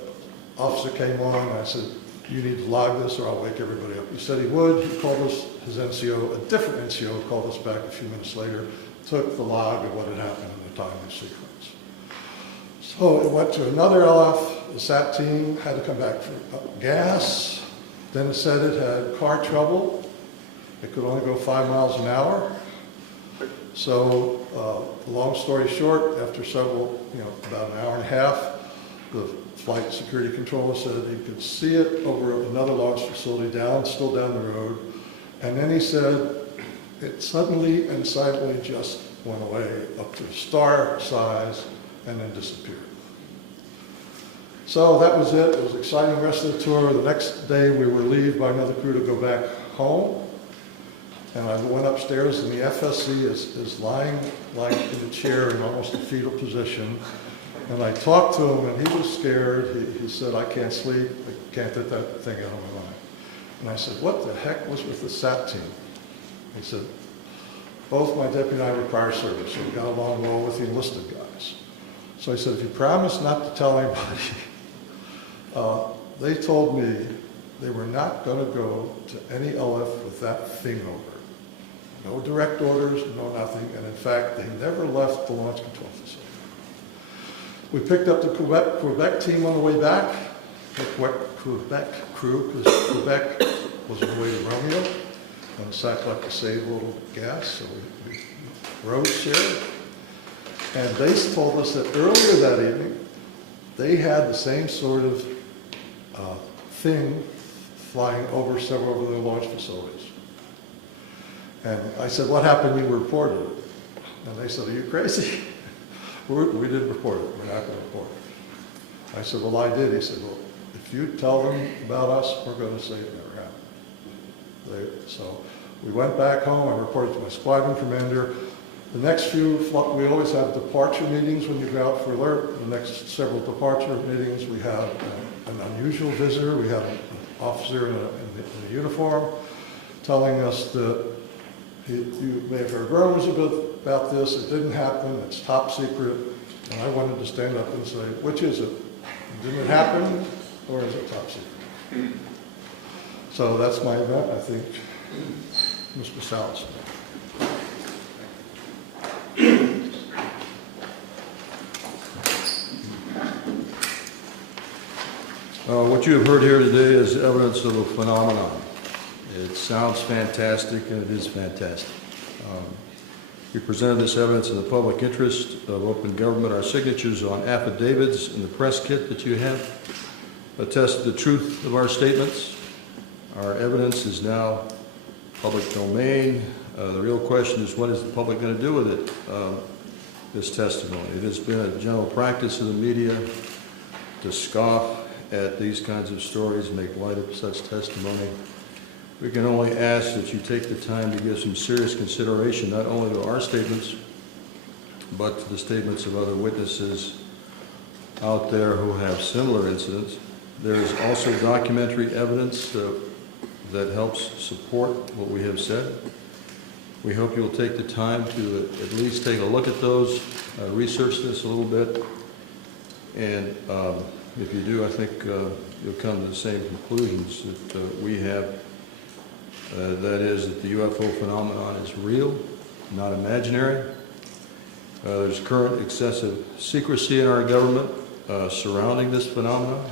officer came on and I said, you need to log this or I'll wake everybody up. He said he would. He called us, his NCO, a different NCO called us back a few minutes later, took the log of what had happened in the timing sequence. So it went to another LF. The SAT team had to come back for gas. Then it said it had car trouble. It could only go 5 miles an hour. So, long story short, after several, about an hour and a half, the flight security controller said he could see it over another launch facility still down the road. And then he said it suddenly and silently just went away up to star size and then disappeared. So that was it. It was an exciting rest of the tour. The next day we were relieved by another crew to go back home. And I went upstairs and the FSC is lying like in a chair in almost a fetal position. And I talked to him and he was scared. He said, I can't sleep. I can't get that thing out of my mind. And I said, what the heck was with the SAT team? He said, both my deputy and I were prior service, so we got along well with the enlisted guys. So I said, if you promise not to tell anybody, they told me they were not going to go to any LF with that thing over. No direct orders, no nothing, and in fact, they never left the launch control facility. We picked up the Quebec team on the way back, the Quebec crew, because Quebec was on the way to Romeo, and SAC liked to save a little gas, so we road shared. And they told us that earlier that evening, they had the same sort of thing flying over several of their launch facilities. And I said, what happened? You reported it. And they said, are you crazy? We didn't report it. We're not going to report it. I said, well, I did. He said, well, if you tell them about us, we're going to say it never happened. So we went back home. I reported to my squadron commander. The next few, we always have departure meetings when you go out for alert. The next several departure meetings, we have an unusual visitor. We have an officer in a uniform telling us that you may have heard rumors about this. It didn't happen. It's top secret. And I wanted to stand up and say, which is it? Didn't it happen, or is it top secret? So that's my event, I think. Mr. Salas. What you have heard here today is evidence of a phenomenon. It sounds fantastic, and it is fantastic. We presented this evidence in the public interest of open government. Our signatures on affidavits in the press kit that you have attest to the truth of our statements. Our evidence is now public domain. The real question is, what is the public going to do with it, this testimony? It has been a general practice in the media to scoff at these kinds of stories, make light of such testimony. We can only ask that you take the time to give some serious consideration, not only to our statements, but to the statements of other witnesses out there who have similar incidents. There is also documentary evidence that helps support what we have said. We hope you'll take the time to at least take a look at those, research this a little bit, and if you do, I think you'll come to the same conclusions that we have. That is that the UFO phenomenon is real, not imaginary. There's current excessive secrecy in our government surrounding this phenomenon.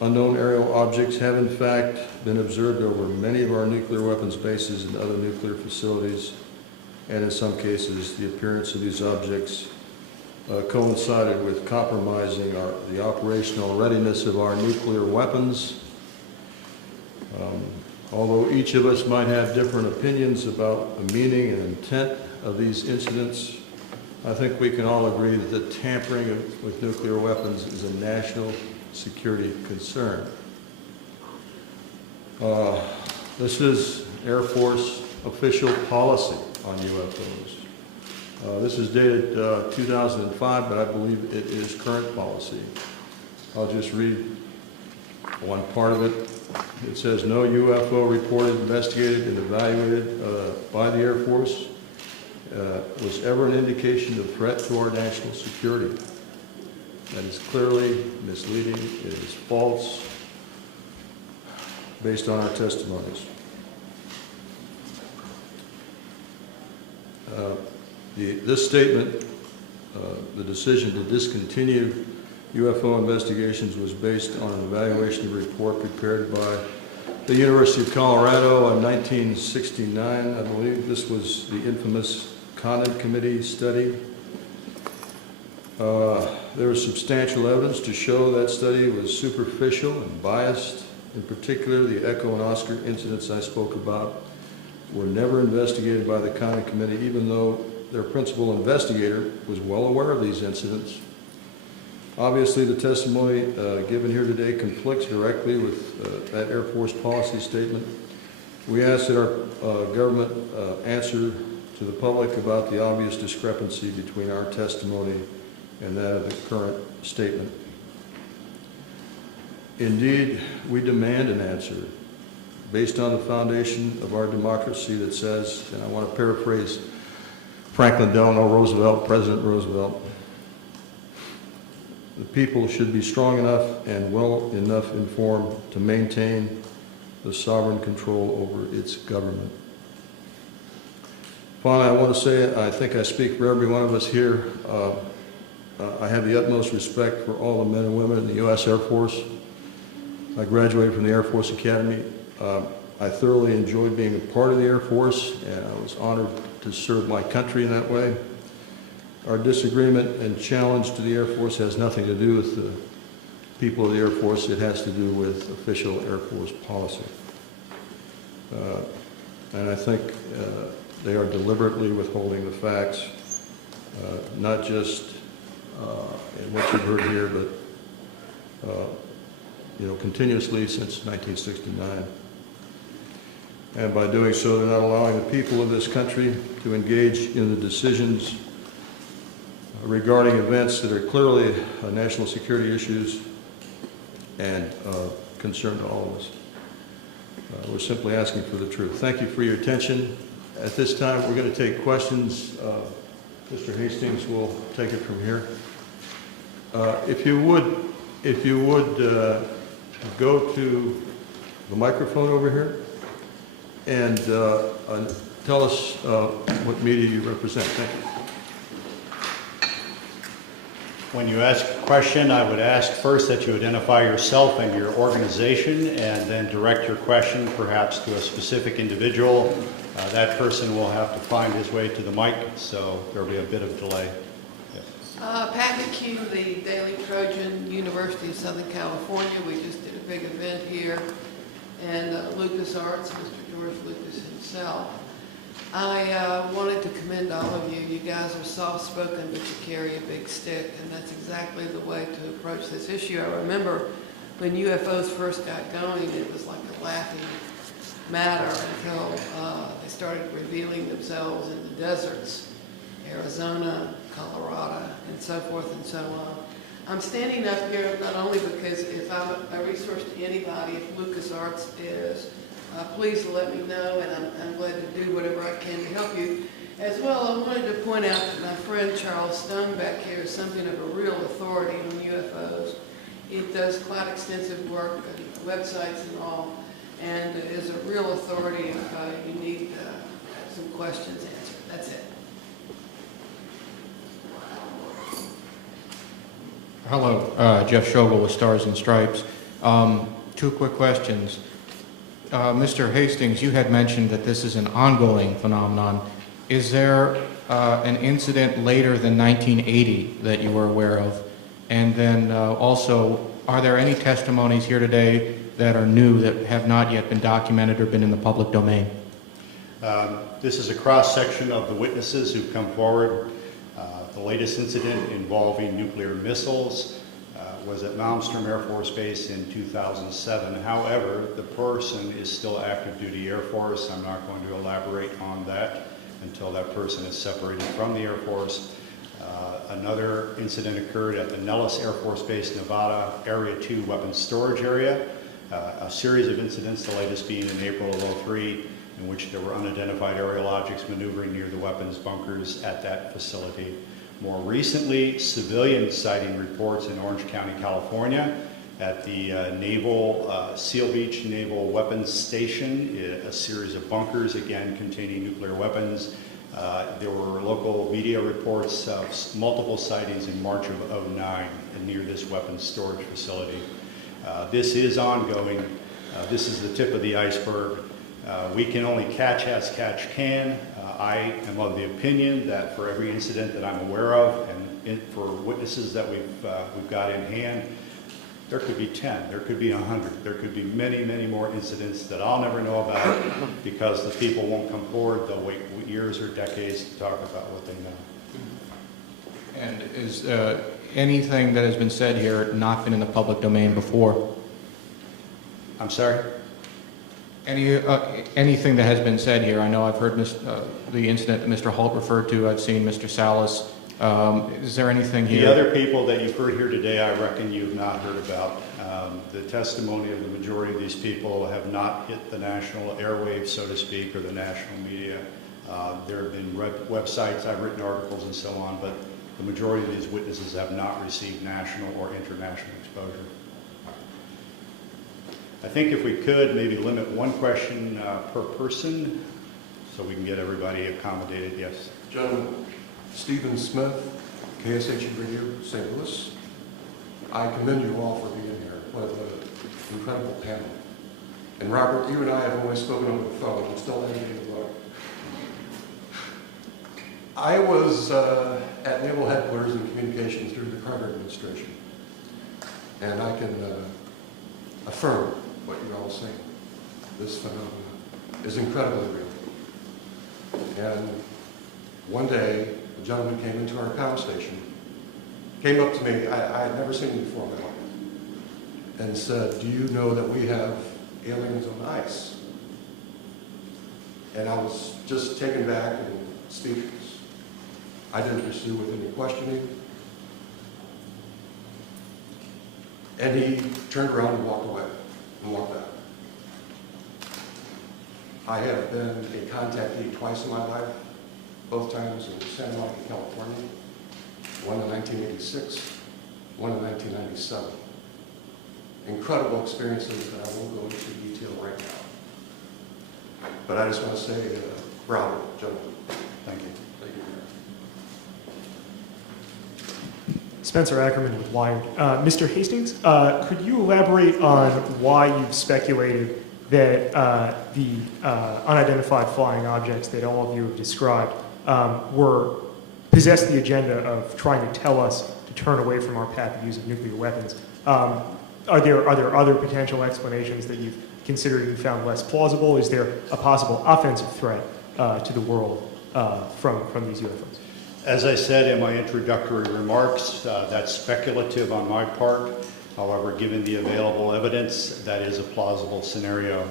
Unknown aerial objects have in fact been observed over many of our nuclear weapons bases and other nuclear facilities, and in some cases the appearance of these objects coincided with compromising the operational readiness of our nuclear weapons. Although each of us might have different opinions about the meaning and intent of these incidents, I think we can all agree that the tampering with nuclear weapons is a national security concern. This is Air Force official policy on UFOs. This is dated 2005, but I believe it is current policy. I'll just read one part of it. It says, no UFO reported, investigated, and evaluated by the Air Force was ever an indication of threat to our national security. That is clearly misleading. It is false based on our testimonies. This statement, the decision to discontinue UFO investigations was based on an evaluation report prepared by the University of Colorado in 1969, I believe. This was the infamous Garnered Committee study. There was substantial evidence to show that study was superficial and biased. In particular, the Echo and Oscar incidents I spoke about were never investigated by the Garnered Committee, even though their principal investigator was well aware of these incidents. Obviously, the testimony given here today conflicts directly with that Air Force policy statement. We ask that our government answer to the public about the obvious discrepancy between our testimony and that of the current statement. Indeed, we demand an answer based on the foundation of our democracy that says, and I want to paraphrase Franklin Delano Roosevelt, President Roosevelt, the people should be strong enough and well enough informed to maintain the sovereign control over its government. Finally, I want to say, I think I speak for every one of us here, I have the utmost respect for all the men and women in the U.S. Air Force. I graduated from the Air Force Academy. I thoroughly enjoyed being a part of the Air Force, and I was honored to serve my country in that way. Our disagreement and challenge to the Air Force has nothing to do with the people of the Air Force. It has to do with official Air Force policy. And I think they are deliberately withholding the facts, not just in what you've heard here, but continuously since 1969. And by doing so, they're not allowing the people of this country to engage in the decisions regarding events that are clearly national security issues and concern to all of us. We're simply asking for the truth. Thank you for your attention. At this time, we're going to take questions. Mr. Hastings will take it from here. If you would go to the microphone over here and tell us what media you represent. Thank you. When you ask a question, I would ask first that you identify yourself and your organization, and then direct your question perhaps to a specific individual. That person will have to find his way to the mic, so there will be a bit of delay. Pat McHugh, the Daily Trojan, University of Southern California. We just did a big event here, and Lucas Arts, Mr. George Lucas himself. I wanted to commend all of you. You guys are soft-spoken, but you carry a big stick, and that's exactly the way to approach this issue. I remember when UFOs first got going, it was like a laughing matter until they started revealing themselves in the deserts, Arizona, Colorado, and so forth and so on. I'm standing up here not only because if I'm a resource to anybody, if Lucas Arts is, please let me know, and I'm glad to do whatever I can to help you. As well, I wanted to point out that my friend Charles Stone back here is something of a real authority on UFOs. He does quite extensive work, websites and all, and is a real authority if you need some questions answered. That's it. Hello, Jeff Schogel with Stars and Stripes. Two quick questions. Mr. Hastings, you had mentioned that this is an ongoing phenomenon. Is there an incident later than 1980 that you were aware of? And then also, are there any testimonies here today that are new that have not yet been documented or been in the public domain? This is a cross-section of the witnesses who've come forward. The latest incident involving nuclear missiles was at Malmstrom Air Force Base in 2007. However, the person is still active duty Air Force. I'm not going to elaborate on that until that person is separated from the Air Force. Another incident occurred at the Nellis Air Force Base, Nevada, Area 2 weapons storage area. A series of incidents, the latest being in April of 2003, in which there were unidentified aerial objects maneuvering near the weapons bunkers at that facility. More recently, civilian sighting reports in Orange County, California, at the Seal Beach Naval Weapons Station, a series of bunkers, again containing nuclear weapons. There were local media reports of multiple sightings in March of 2009 near this weapons storage facility. This is ongoing. This is the tip of the iceberg. We can only catch as catch can. I am of the opinion that for every incident that I'm aware of, and for witnesses that we've got in hand, there could be 10, there could be 100, there could be many, many more incidents that I'll never know about because the people won't come forward. They'll wait years or decades to talk about what they know. And is anything that has been said here not been in the public domain before? I'm sorry? Anything that has been said here, I know I've heard the incident that Mr. Holt referred to, I've seen Mr. Salas. Is there anything here? The other people that you've heard here today, I reckon you've not heard about. The testimony of the majority of these people have not hit the national airwaves, so to speak, or the national media. There have been websites, I've written articles and so on, but the majority of these witnesses have not received national or international exposure. I think if we could maybe limit one question per person so we can get everybody accommodated. Yes. Gentlemen, Stephen Smith, KSHE Radio, St. Louis. I commend you all for being here. What an incredible panel. And Robert, you and I have always spoken over the phone. I'm still editing the book. I was at Naval Headquarters in communications through the Carter administration. And I can affirm what you're all saying. This phenomenon is incredibly real. And one day, a gentleman came into our comm station, came up to me, I had never seen him before in my life, and said, "Do you know that we have aliens on ice?" And I was just taken back and speechless. I didn't pursue with any questioning. And he turned around and walked away and walked out. I have been a contactee twice in my life, both times in Santa Monica, California, one in 1986, one in 1997. Incredible experiences that I won't go into detail right now. But I just want to say, bravo, gentlemen. Thank you. Thank you. Spencer Ackerman with Wired. Mr. Hastings, could you elaborate on why you've speculated that the unidentified flying objects that all of you have described possess the agenda of trying to tell us to turn away from our path of use of nuclear weapons? Are there other potential explanations that you've considered and found less plausible? Is there a possible offensive threat to the world from these UFOs? As I said in my introductory remarks, that's speculative on my part. However, given the available evidence, that is a plausible scenario.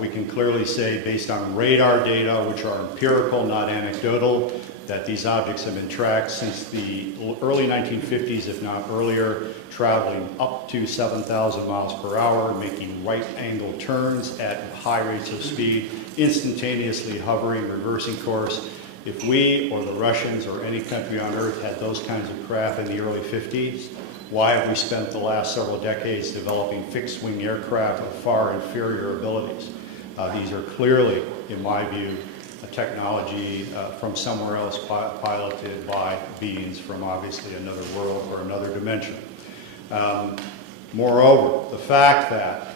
We can clearly say, based on radar data, which are empirical, not anecdotal, that these objects have been tracked since the early 1950s, if not earlier, traveling up to 7,000 miles per hour, making right-angle turns at high rates of speed, instantaneously hovering, reversing course. If we or the Russians or any country on Earth had those kinds of craft in the early 50s, why have we spent the last several decades developing fixed-wing aircraft with far inferior abilities? These are clearly, in my view, a technology from somewhere else piloted by beings from obviously another world or another dimension. Moreover, the fact that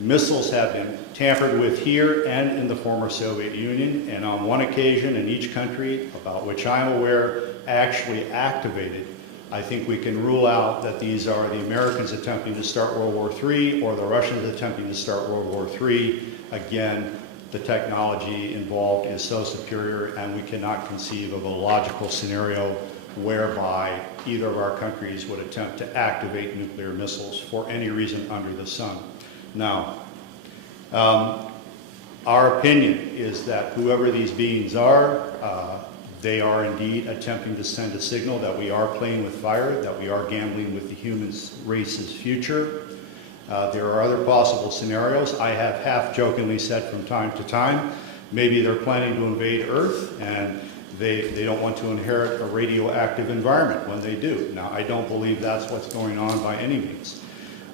missiles have been tampered with here and in the former Soviet Union, and on one occasion in each country, about which I'm aware, actually activated, I think we can rule out that these are the Americans attempting to start World War III or the Russians attempting to start World War III. Again, the technology involved is so superior, and we cannot conceive of a logical scenario whereby either of our countries would attempt to activate nuclear missiles for any reason under the sun. Now, our opinion is that whoever these beings are, they are indeed attempting to send a signal that we are playing with fire, that we are gambling with the human race's future. There are other possible scenarios. I have half-jokingly said from time to time, maybe they're planning to invade Earth and they don't want to inherit a radioactive environment when they do. Now, I don't believe that's what's going on by any means.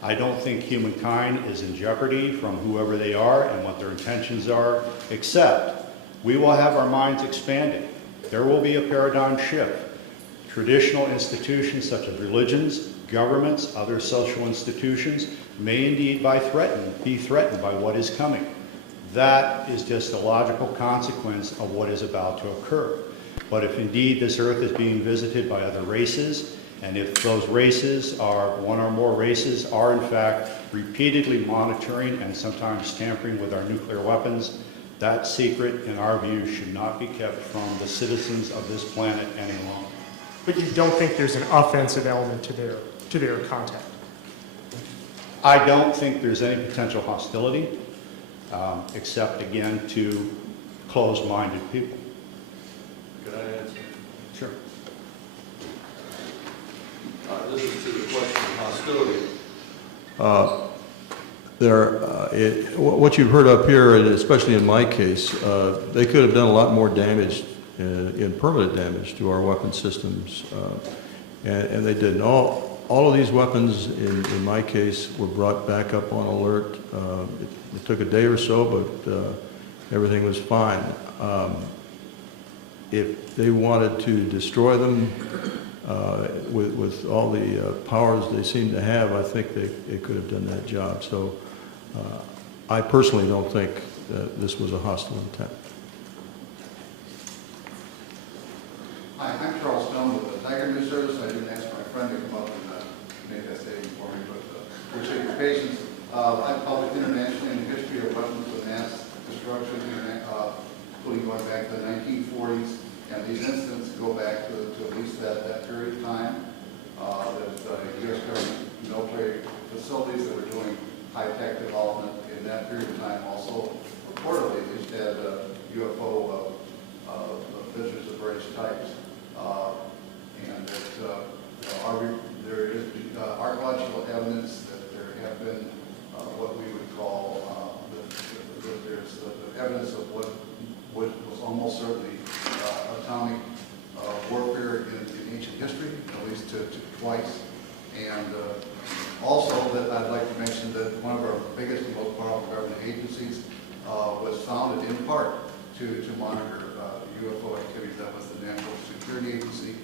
I don't think humankind is in jeopardy from whoever they are and what their intentions are, except we will have our minds expanded. There will be a paradigm shift. Traditional institutions such as religions, governments, other social institutions may indeed be threatened by what is coming. That is just a logical consequence of what is about to occur. But if indeed this Earth is being visited by other races, and if those races are, one or more races, are in fact repeatedly monitoring and sometimes tampering with our nuclear weapons, that secret, in our view, should not be kept from the citizens of this planet any longer. But you don't think there's an offensive element to their contact? I don't think there's any potential hostility, except again to closed-minded people. Could I answer? Sure. This is to the question of hostility. What you've heard up here, and especially in my case, they could have done a lot more damage, in permanent damage to our weapon systems, and they didn't. All of these weapons, in my case, were brought back up on alert. It took a day or so, but everything was fine. If they wanted to destroy them with all the powers they seem to have, I think they could have done that job. So I personally don't think that this was a hostile intent. Hi, I'm Charles Stone with the Tiger News Service. I didn't ask my friend to come up and make that statement for me, but appreciate your patience. I've published internationally in the history of weapons of mass destruction, including going back to the 1940s, and these incidents go back to at least that period of time. That U.S. government military facilities that were doing high-tech development in that period of time also reportedly at least had UFO visitors of various types. And that there is archaeological evidence that there have been what we would call there's the evidence of what was almost certainly atomic warfare in ancient history, at least twice. And also that I'd like to mention that one of our biggest and most powerful government agencies was founded in part to monitor UFO activities. That was the National Security Agency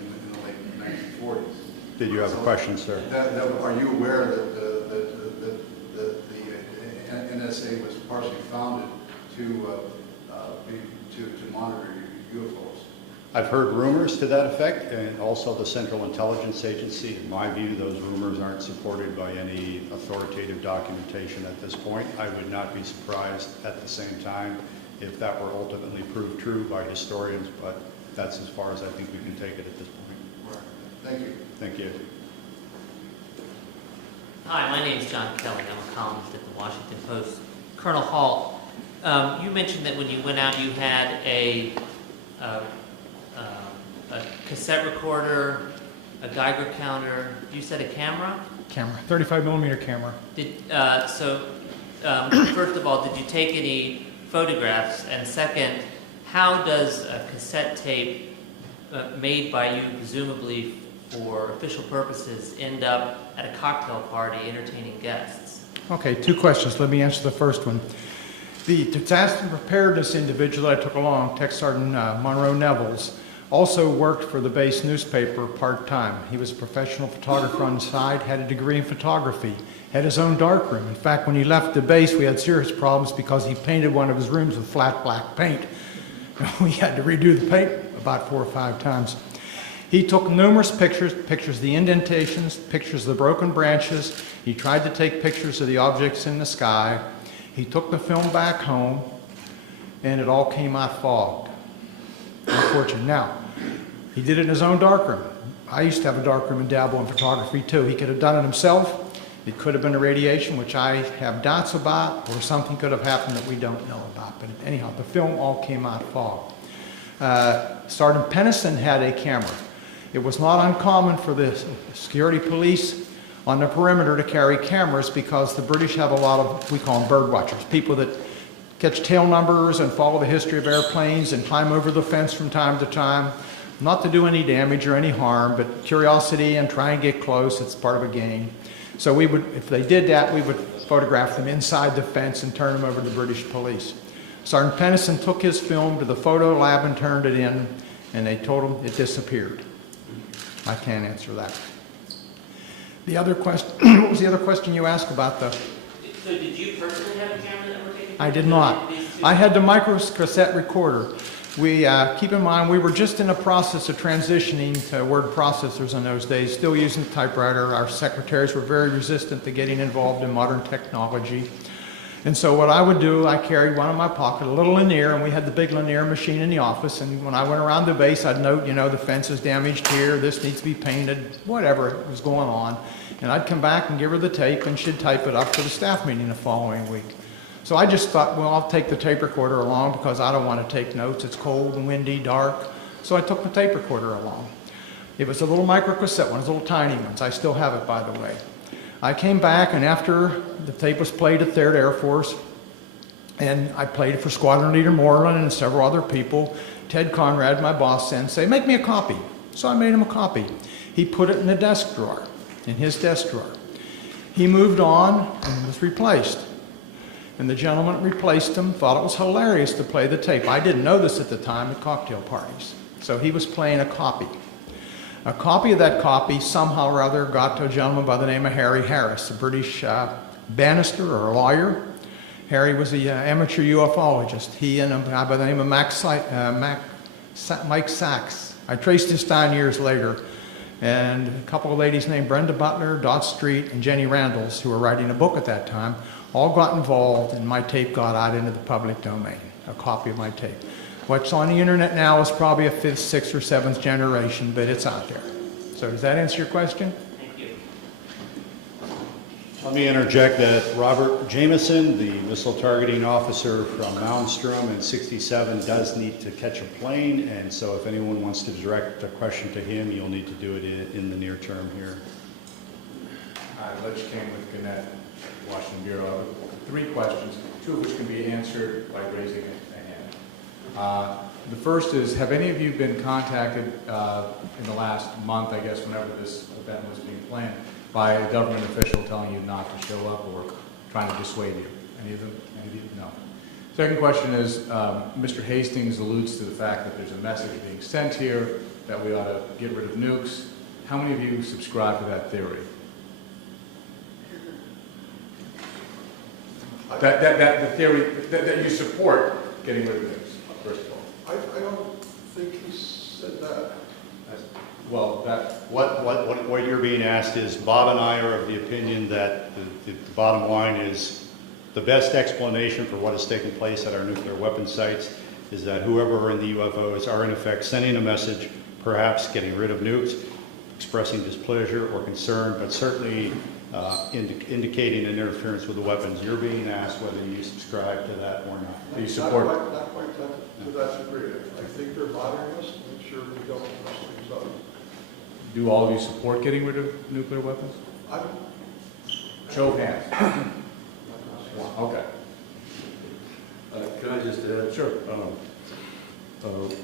in the late 1940s. Did you have a question, sir? Are you aware that the NSA was partially founded to monitor UFOs? I've heard rumors to that effect, and also the Central Intelligence Agency. In my view, those rumors aren't supported by any authoritative documentation at this point. I would not be surprised at the same time if that were ultimately proved true by historians, but that's as far as I think we can take it at this point. Right. Thank you. Thank you. Hi, my name is John Kelly. I'm a columnist at the Washington Post. Colonel Hall, you mentioned that when you went out you had a cassette recorder, a Geiger counter, you said a camera? Camera, 35 millimeter camera. First of all, did you take any photographs? And second, how does a cassette tape made by you, presumably for official purposes, end up at a cocktail party entertaining guests? Okay, two questions. Let me answer the first one. The disaster preparedness individual that I took along, Tech Sergeant Monroe Nevels, also worked for the base newspaper part-time. He was a professional photographer on the side, had a degree in photography, had his own darkroom. In fact, when he left the base, we had serious problems because he painted one of his rooms with flat black paint. We had to redo the paint about 4 or 5 times. He took numerous pictures of the indentations, pictures of the broken branches. He tried to take pictures of the objects in the sky. He took the film back home, and it all came out fogged. Unfortunately. Now, he did it in his own darkroom. I used to have a darkroom and dabble in photography too. He could have done it himself. It could have been a radiation, which I have doubts about, or something could have happened that we don't know about. But anyhow, the film all came out fogged. Sergeant Pennison had a camera. It was not uncommon for the security police on the perimeter to carry cameras because the British have a lot of, we call them bird watchers, people that catch tail numbers and follow the history of airplanes and climb over the fence from time to time, not to do any damage or any harm, but curiosity and try and get close. It's part of a game. So we would, if they did that, we would photograph them inside the fence and turn them over to the British police. Sergeant Pennison took his film to the photo lab and turned it in, and they told him it disappeared. I can't answer that. The other question, what was the other question you asked about the? So did you personally have a camera that were taking? I did not. I had the micro cassette recorder. We, keep in mind, we were just in the process of transitioning to word processors in those days, still using the typewriter. Our secretaries were very resistant to getting involved in modern technology. And so what I would do, I carried one in my pocket, a little linear, and we had the big linear machine in the office. And when I went around the base, I'd note, you know, the fence is damaged here, this needs to be painted, whatever was going on. And I'd come back and give her the tape, and she'd type it up for the staff meeting the following week. So I just thought, well, I'll take the tape recorder along because I don't want to take notes. It's cold and windy, dark. So I took the tape recorder along. It was a little micro cassette one, little tiny ones. I still have it, by the way. I came back, and after the tape was played at 3rd Air Force, and I played it for Squadron Leader Moreland and several other people, Ted Conrad, my boss, said, make me a copy. So I made him a copy. He put it in the desk drawer, in his desk drawer. He moved on and was replaced. And the gentleman that replaced him thought it was hilarious to play the tape. I didn't know this at the time at cocktail parties. So he was playing a copy. A copy of that copy somehow or other got to a gentleman by the name of Harry Harris, a British barrister or a lawyer. Harry was an amateur ufologist. He and a guy by the name of Mike Sachs. I traced this down years later. And a couple of ladies named Brenda Butler, Dot Street, and Jenny Randalls, who were writing a book at that time, all got involved, and my tape got out into the public domain, a copy of my tape. What's on the internet now is probably a 5th, 6th, or 7th generation, but it's out there. So does that answer your question? Thank you. Let me interject that Robert Jameson, the missile targeting officer from Malmstrom in 67, does need to catch a plane, and so if anyone wants to direct a question to him, you'll need to do it in the near term here. Hi, Lich King with Gannett, Washington Bureau. 3 questions, 2 of which can be answered by raising a hand. The first is, have any of you been contacted in the last month, I guess, whenever this event was being planned, by a government official telling you not to show up or trying to dissuade you? Any of them? Any of you? No. Second question is, Mr. Hastings alludes to the fact that there's a message being sent here that we ought to get rid of nukes. How many of you subscribe to that theory? The theory that you support getting rid of nukes, first of all. I don't think he said that. Well, What you're being asked is, Bob and I are of the opinion that the bottom line is the best explanation for what has taken place at our nuclear weapons sites is that whoever are in the UFOs are in effect sending a message, perhaps getting rid of nukes, expressing displeasure or concern, but certainly indicating an interference with the weapons. You're being asked whether you subscribe to that or not. Do you support? Not quite to that degree. I think they're bothering us to make sure we don't mess things up. Do all of you support getting rid of nuclear weapons? Show of hands. Okay. Can I just add? Sure.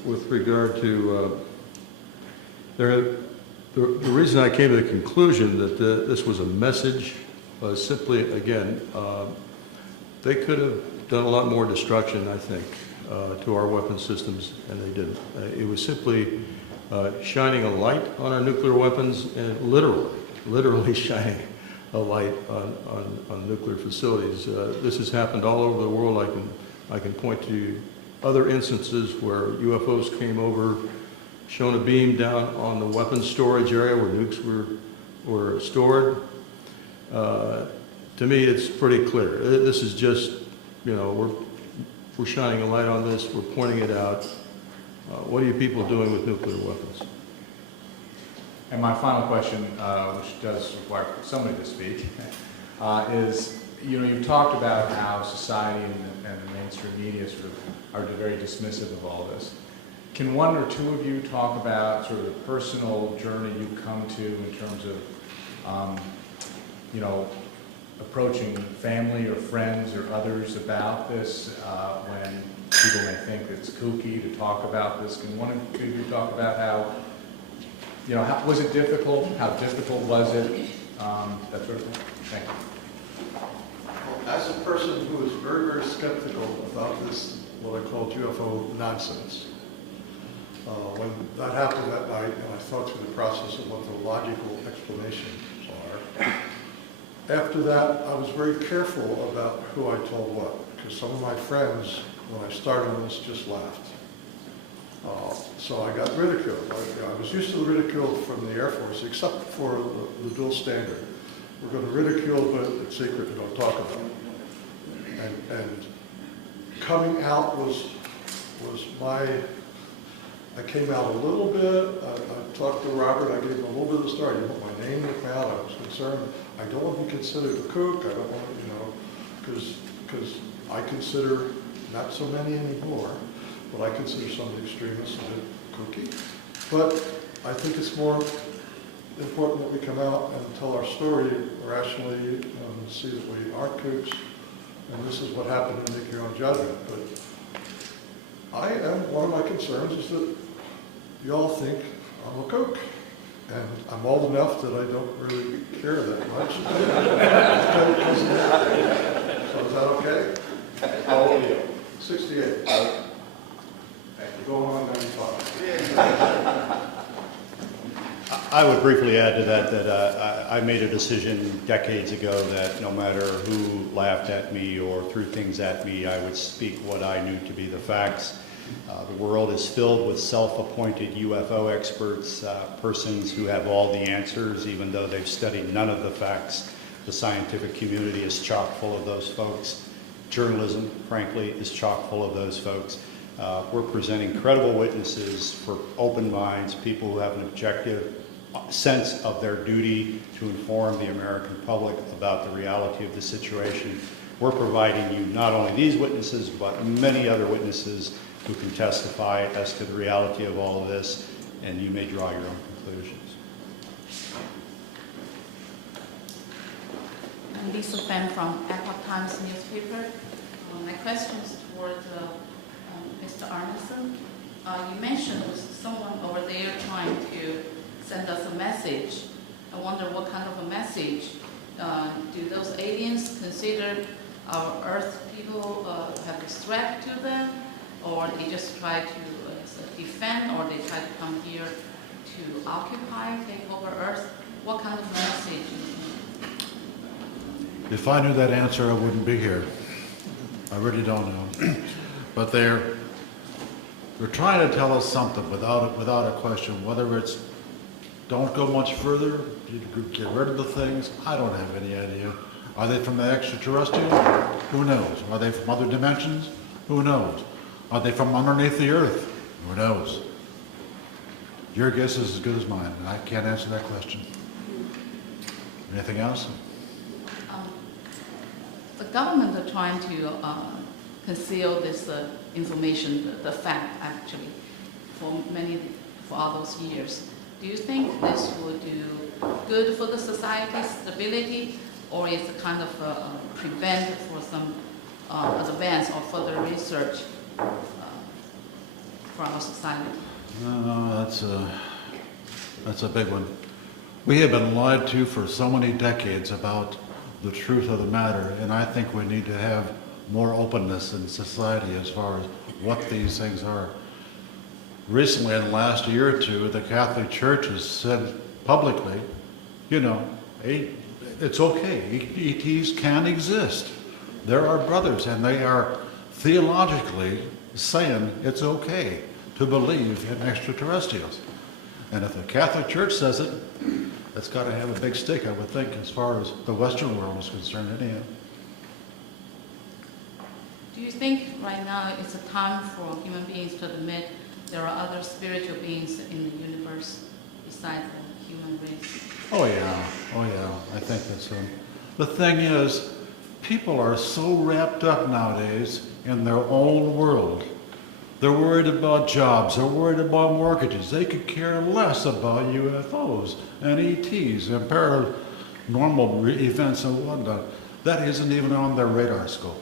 With regard to the reason I came to the conclusion that this was a message was simply, again, they could have done a lot more destruction, I think, to our weapon systems, and they didn't. It was simply shining a light on our nuclear weapons, and literally shining a light on nuclear facilities. This has happened all over the world. I can point to other instances where UFOs came over, shone a beam down on the weapons storage area where nukes were stored. To me, it's pretty clear. This is just, you know, we're shining a light on this. We're pointing it out. What are you people doing with nuclear weapons? And my final question, which does require somebody to speak, is, you know, you've talked about how society and the mainstream media sort of are very dismissive of all this. Can one or two of you talk about sort of the personal journey you've come to in terms of, you know, approaching family or friends or others about this when people may think it's kooky to talk about this? Can one or two of you talk about how, you know, was it difficult? How difficult was it? That sort of thing. Thank you. As a person who is very, very skeptical about this, what I call UFO nonsense, when that happened that night and I thought through the process of what the logical explanations are, After that, I was very careful about who I told what, because some of my friends, when I started on this, just laughed. So I got ridiculed. I was used to the ridicule from the Air Force, except for the dual standard. We're going to ridicule, but it's secret, we don't talk about it. And coming out was I came out a little bit. I talked to Robert. I gave him a little bit of the story. I didn't want my name to come out. I was concerned. I don't want to be considered a kook. I don't want to, because I consider, not so many anymore, but I consider some of the extremists a bit kooky. But I think it's more important that we come out and tell our story rationally and see that we aren't kooks. And this is what happened, and make your own judgment. But one of my concerns is that you all think I'm a kook. And I'm old enough that I don't really care that much. So is that okay? How old are you? 68. Going on 95. I would briefly add to that I made a decision decades ago that no matter who laughed at me or threw things at me, I would speak what I knew to be the facts. The world is filled with self-appointed UFO experts, persons who have all the answers, even though they've studied none of the facts. The scientific community is chock full of those folks. Journalism, frankly, is chock full of those folks. We're presenting credible witnesses for open minds, people who have an objective sense of their duty to inform the American public about the reality of the situation. We're providing you not only these witnesses, but many other witnesses who can testify as to the reality of all of this, and you may draw your own conclusions. I'm Lisa Fan from Epoch Times newspaper. My question is toward Mr. Arneson. You mentioned there was someone over there trying to send us a message. I wonder what kind of a message. Do those aliens consider our Earth people have a threat to them, or they just try to defend, or they try to come here to occupy, take over Earth? What kind of message? If I knew that answer, I wouldn't be here. I really don't know. But they're trying to tell us something without a question. Whether it's don't go much further, get rid of the things, I don't have any idea. Are they from the extraterrestrial? Who knows? Are they from other dimensions? Who knows? Are they from underneath the earth? Who knows? Your guess is as good as mine, and I can't answer that question. Anything else? The government are trying to conceal this information, the fact actually, for all those years. Do you think this will do good for the society's stability, or is it kind of prevent for some advance or further research for our society? No, that's a big one. We have been lied to for so many decades about the truth of the matter, and I think we need to have more openness in society as far as what these things are. Recently, in the last year or two, the Catholic Church has said publicly, you know, it's okay, ETs can exist. They're our brothers, and they are theologically saying it's okay to believe in extraterrestrials. And if the Catholic Church says it, that's got to have a big stake, I would think, as far as the Western world is concerned anyhow. Do you think right now it's a time for human beings to admit there are other spiritual beings in the universe besides the human race? Oh yeah, I think that's so. The thing is, people are so wrapped up nowadays in their own world. They're worried about jobs, they're worried about mortgages. They could care less about UFOs and ETs and paranormal events and whatnot. That isn't even on their radar scope.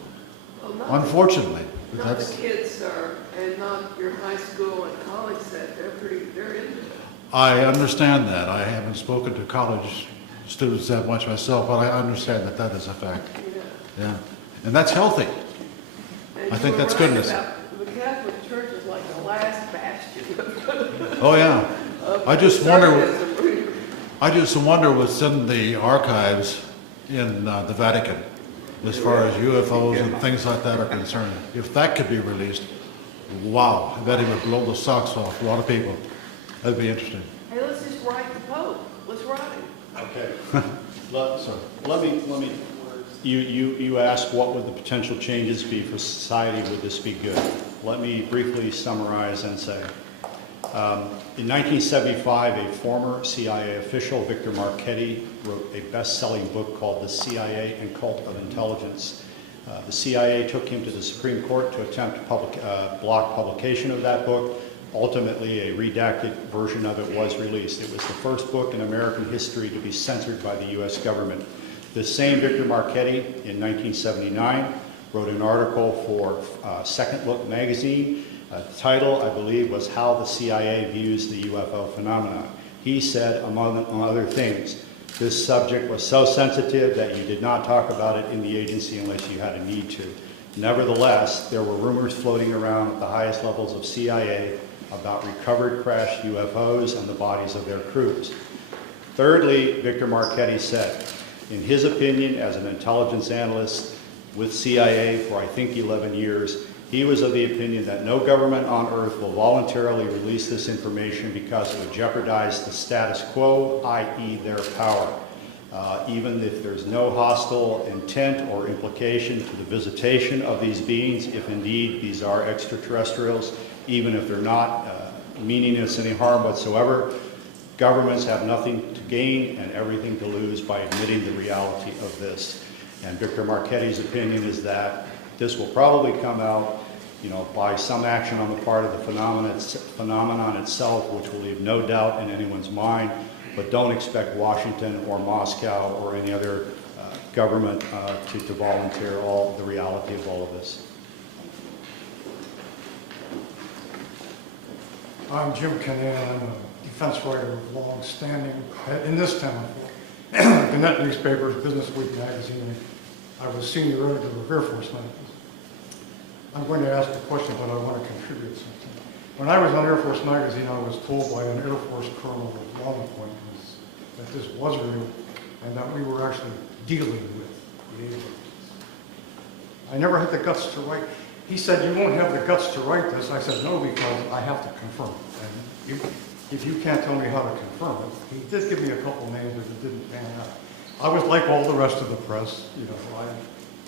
Well, unfortunately. Not the kids, sir, and not your high school and college set. They're into it. I understand that. I haven't spoken to college students that much myself, but I understand that that is a fact. Yeah. And that's healthy. And I think that's goodness. The Catholic Church is like the last bastion. Oh yeah. I just wonder I just wonder what's in the archives in the Vatican, as far as UFOs and things like that are concerned. If that could be released, wow, I bet it would blow the socks off a lot of people. That'd be interesting. Hey, let's just write the Pope. Let's write it. Okay. Let me, you asked what would the potential changes be for society, would this be good? Let me briefly summarize and say, in 1975, a former CIA official, Victor Marchetti, wrote a best-selling book called The CIA and Cult of Intelligence. The CIA took him to the Supreme Court to attempt to block publication of that book. Ultimately, a redacted version of it was released. It was the first book in American history to be censored by the U.S. government. This same Victor Marchetti, in 1979, wrote an article for Second Look magazine. The title, I believe, was How the CIA Views the UFO Phenomenon. He said, among other things, this subject was so sensitive that you did not talk about it in the agency unless you had a need to. Nevertheless, there were rumors floating around at the highest levels of CIA about recovered crashed UFOs and the bodies of their crews. Thirdly, Victor Marchetti said, in his opinion, as an intelligence analyst with CIA for I think 11 years, he was of the opinion that no government on earth will voluntarily release this information because it would jeopardize the status quo, i.e. their power. Even if there's no hostile intent or implication to the visitation of these beings, if indeed these are extraterrestrials, even if they're not meaning us any harm whatsoever, governments have nothing to gain and everything to lose by admitting the reality of this. And Victor Marchetti's opinion is that this will probably come out, by some action on the part of the phenomenon itself, which will leave no doubt in anyone's mind, but don't expect Washington or Moscow or any other government to volunteer all the reality of all of this. I'm Jim Canaan. I'm a defense writer of long standing in this town. The Net newspapers, Business Week magazine. I was senior editor of Air Force magazine. I'm going to ask a question, but I want to contribute something. When I was on Air Force magazine, I was told by an Air Force colonel of long acquaintance that this was real and that we were actually dealing with the aliens. I never had the guts to write. He said, you won't have the guts to write this. I said, no, because I have to confirm it. And if you can't tell me how to confirm it, he did give me a couple names, but it didn't pan out. I was like all the rest of the press,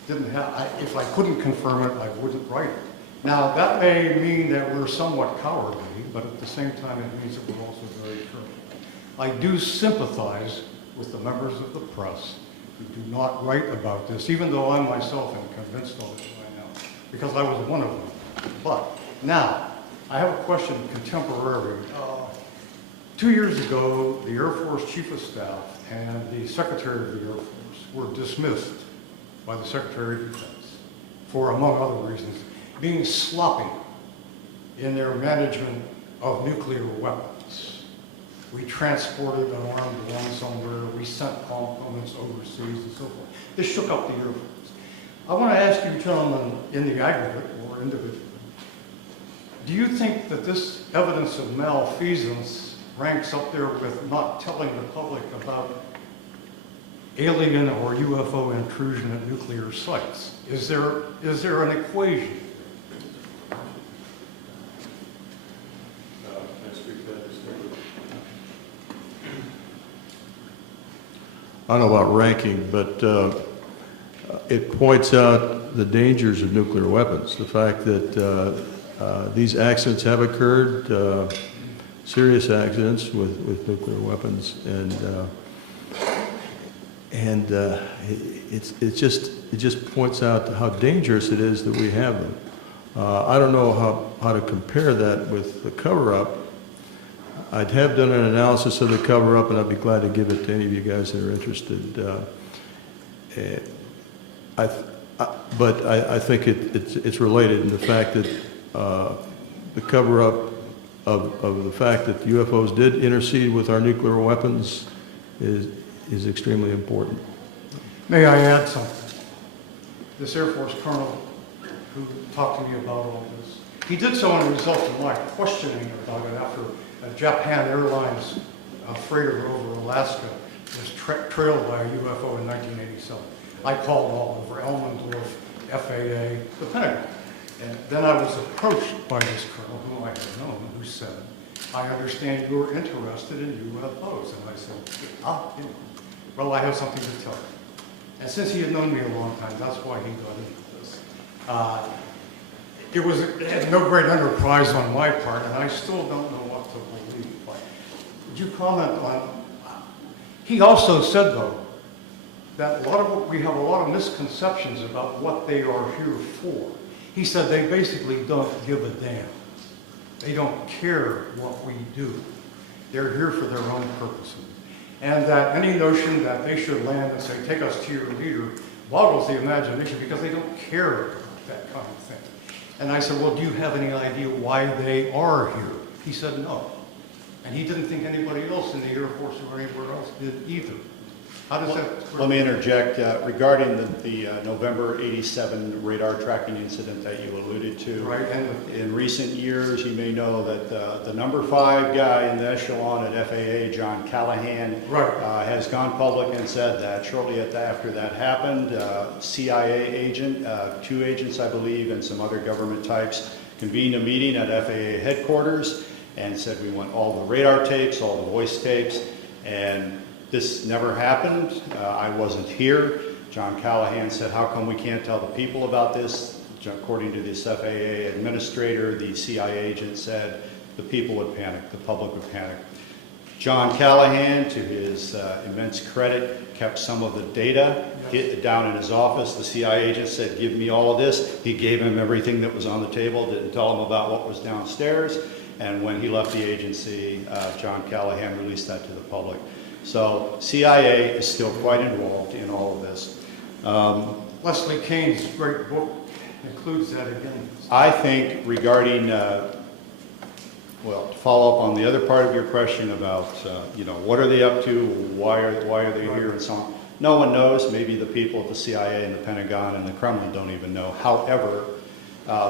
if I couldn't confirm it, I wouldn't write it. Now, that may mean that we're somewhat cowardly, but at the same time, it means that we're also very true. I do sympathize with the members of the press who do not write about this, even though I myself am convinced of it by now, because I was one of them. But now, I have a question contemporary. 2 years ago, the Air Force Chief of Staff and the Secretary of the Air Force were dismissed by the Secretary of Defense for, among other reasons, being sloppy in their management of nuclear weapons. We transported an armed one somewhere, we sent components overseas and so forth. This shook up the Air Force. I want to ask you gentlemen, in the aggregate or individually, do you think that this evidence of malfeasance ranks up there with not telling the public about alien or UFO intrusion at nuclear sites? Is there an equation? I don't know about ranking, but it points out the dangers of nuclear weapons. The fact that these accidents have occurred, serious accidents with nuclear weapons, and it just points out how dangerous it is that we have them. I don't know how to compare that with the cover-up. I'd have done an analysis of the cover-up, and I'd be glad to give it to any of you guys that are interested. But I think it's related in the fact that the cover-up of the fact that UFOs did intercede with our nuclear weapons is extremely important. May I add something? This Air Force colonel who talked to me about all this, he did so in result of my questioning about it after a Japan Airlines freighter over Alaska was trailed by a UFO in 1987. I called all over Elmendorf, FAA, the Pentagon. And then I was approached by this colonel whom I had known, who said, I understand you're interested in UFOs. And I said, well, I have something to tell you. And since he had known me a long time, that's why he got into this. It had no great enterprise on my part, and I still don't know what to believe. But would you comment on, he also said, though, that we have a lot of misconceptions about what they are here for. He said they basically don't give a damn. They don't care what we do. They're here for their own purposes. And that any notion that they should land and say, take us to your leader, boggles the imagination because they don't care about that kind of thing. And I said, well, do you have any idea why they are here? He said, no. And he didn't think anybody else in the Air Force or anywhere else did either. How does that... Let me interject regarding the November 87 radar tracking incident that you alluded to. Right. And in recent years, you may know that the number 5 guy in the echelon at FAA, John Callahan, has gone public and said that shortly after that happened, CIA agent, 2 agents, I believe, and some other government types convened a meeting at FAA headquarters and said we want all the radar tapes, all the voice tapes, and this never happened. I wasn't here. John Callahan said, how come we can't tell the people about this? According to this FAA administrator, the CIA agent said the people would panic, the public would panic. John Callahan, to his immense credit, kept some of the data down in his office. The CIA agent said, give me all of this. He gave him everything that was on the table, didn't tell him about what was downstairs. And when he left the agency, John Callahan released that to the public. So CIA is still quite involved in all of this. Leslie Kane's great book includes that again. I think regarding, well, to follow up on the other part of your question about, what are they up to, why are they here, and so on. No one knows. Maybe the people at the CIA and the Pentagon and the Kremlin don't even know. However,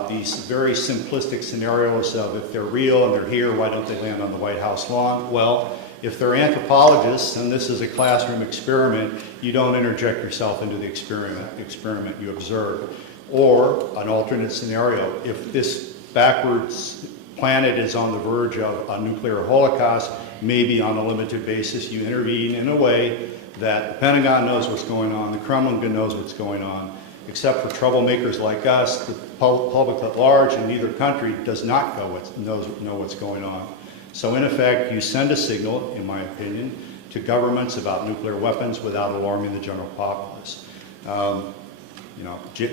these very simplistic scenarios of if they're real and they're here, why don't they land on the White House lawn? Well, if they're anthropologists and this is a classroom experiment, you don't interject yourself into the experiment you observe. Or an alternate scenario, if this backwards planet is on the verge of a nuclear holocaust, maybe on a limited basis you intervene in a way that the Pentagon knows what's going on, the Kremlin knows what's going on, except for troublemakers like us, the public at large in either country does not know what's going on. So in effect, you send a signal, in my opinion, to governments about nuclear weapons without alarming the general populace. The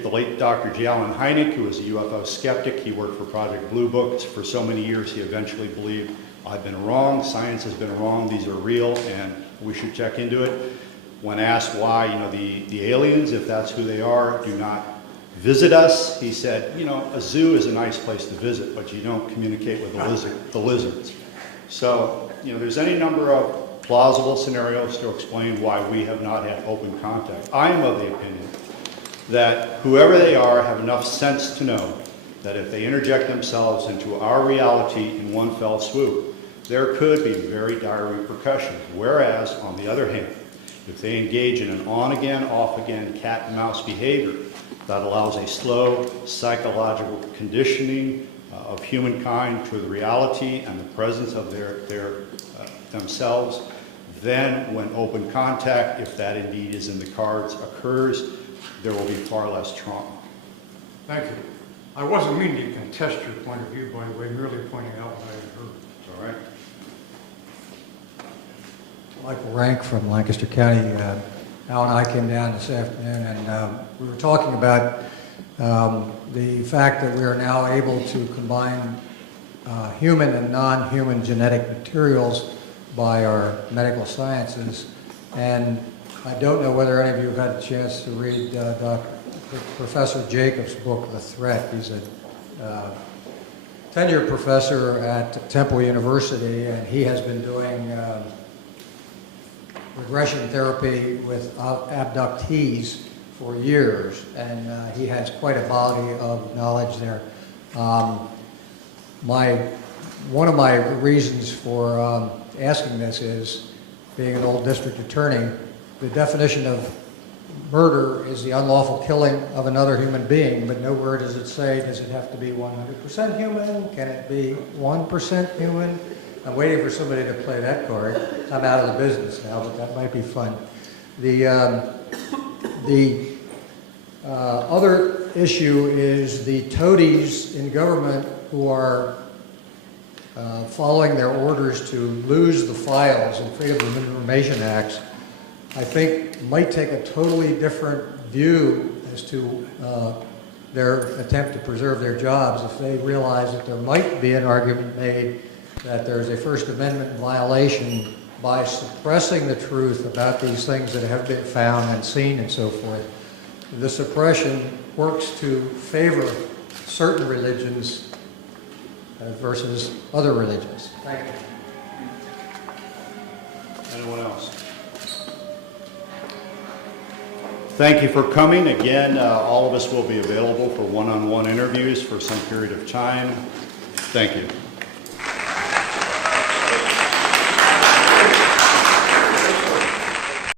late Dr. J. Allen Hynek, who was a UFO skeptic, he worked for Project Blue Book. For so many years, he eventually believed, I've been wrong, science has been wrong, these are real, and we should check into it. When asked why, the aliens, if that's who they are, do not visit us, he said, a zoo is a nice place to visit, but you don't communicate with the lizards. So, there's any number of plausible scenarios to explain why we have not had open contact. I am of the opinion that whoever they are have enough sense to know that if they interject themselves into our reality in one fell swoop, there could be very dire repercussions. Whereas, on the other hand, if they engage in an on-again, off-again cat-and-mouse behavior that allows a slow psychological conditioning of humankind to the reality and the presence of themselves, then when open contact, if that indeed is in the cards, occurs, there will be far less trauma. Thank you. I wasn't meaning to contest your point of view, by the way, merely pointing out what I had heard. All right. Michael Rank from Lancaster County. Al and I came down this afternoon and we were talking about the fact that we are now able to combine human and non-human genetic materials by our medical sciences. And I don't know whether any of you have had a chance to read Professor Jacobs' book, The Threat. He's a tenured professor at Temple University, and he has been doing regression therapy with abductees for years, and he has quite a body of knowledge there. One of my reasons for asking this is, being an old district attorney, the definition of murder is the unlawful killing of another human being, but nowhere does it say, does it have to be 100% human? Can it be 1% human? I'm waiting for somebody to play that card. I'm out of the business now, but that might be fun. The other issue is the toadies in government who are following their orders to lose the files in Freedom of Information Acts, I think might take a totally different view as to their attempt to preserve their jobs if they realize that there might be an argument made that there's a First Amendment violation by suppressing the truth about these things that have been found and seen and so forth. The suppression works to favor certain religions versus other religions. Thank you. Anyone else? Thank you for coming. Again, all of us will be available for one-on-one interviews for some period of time. Thank you.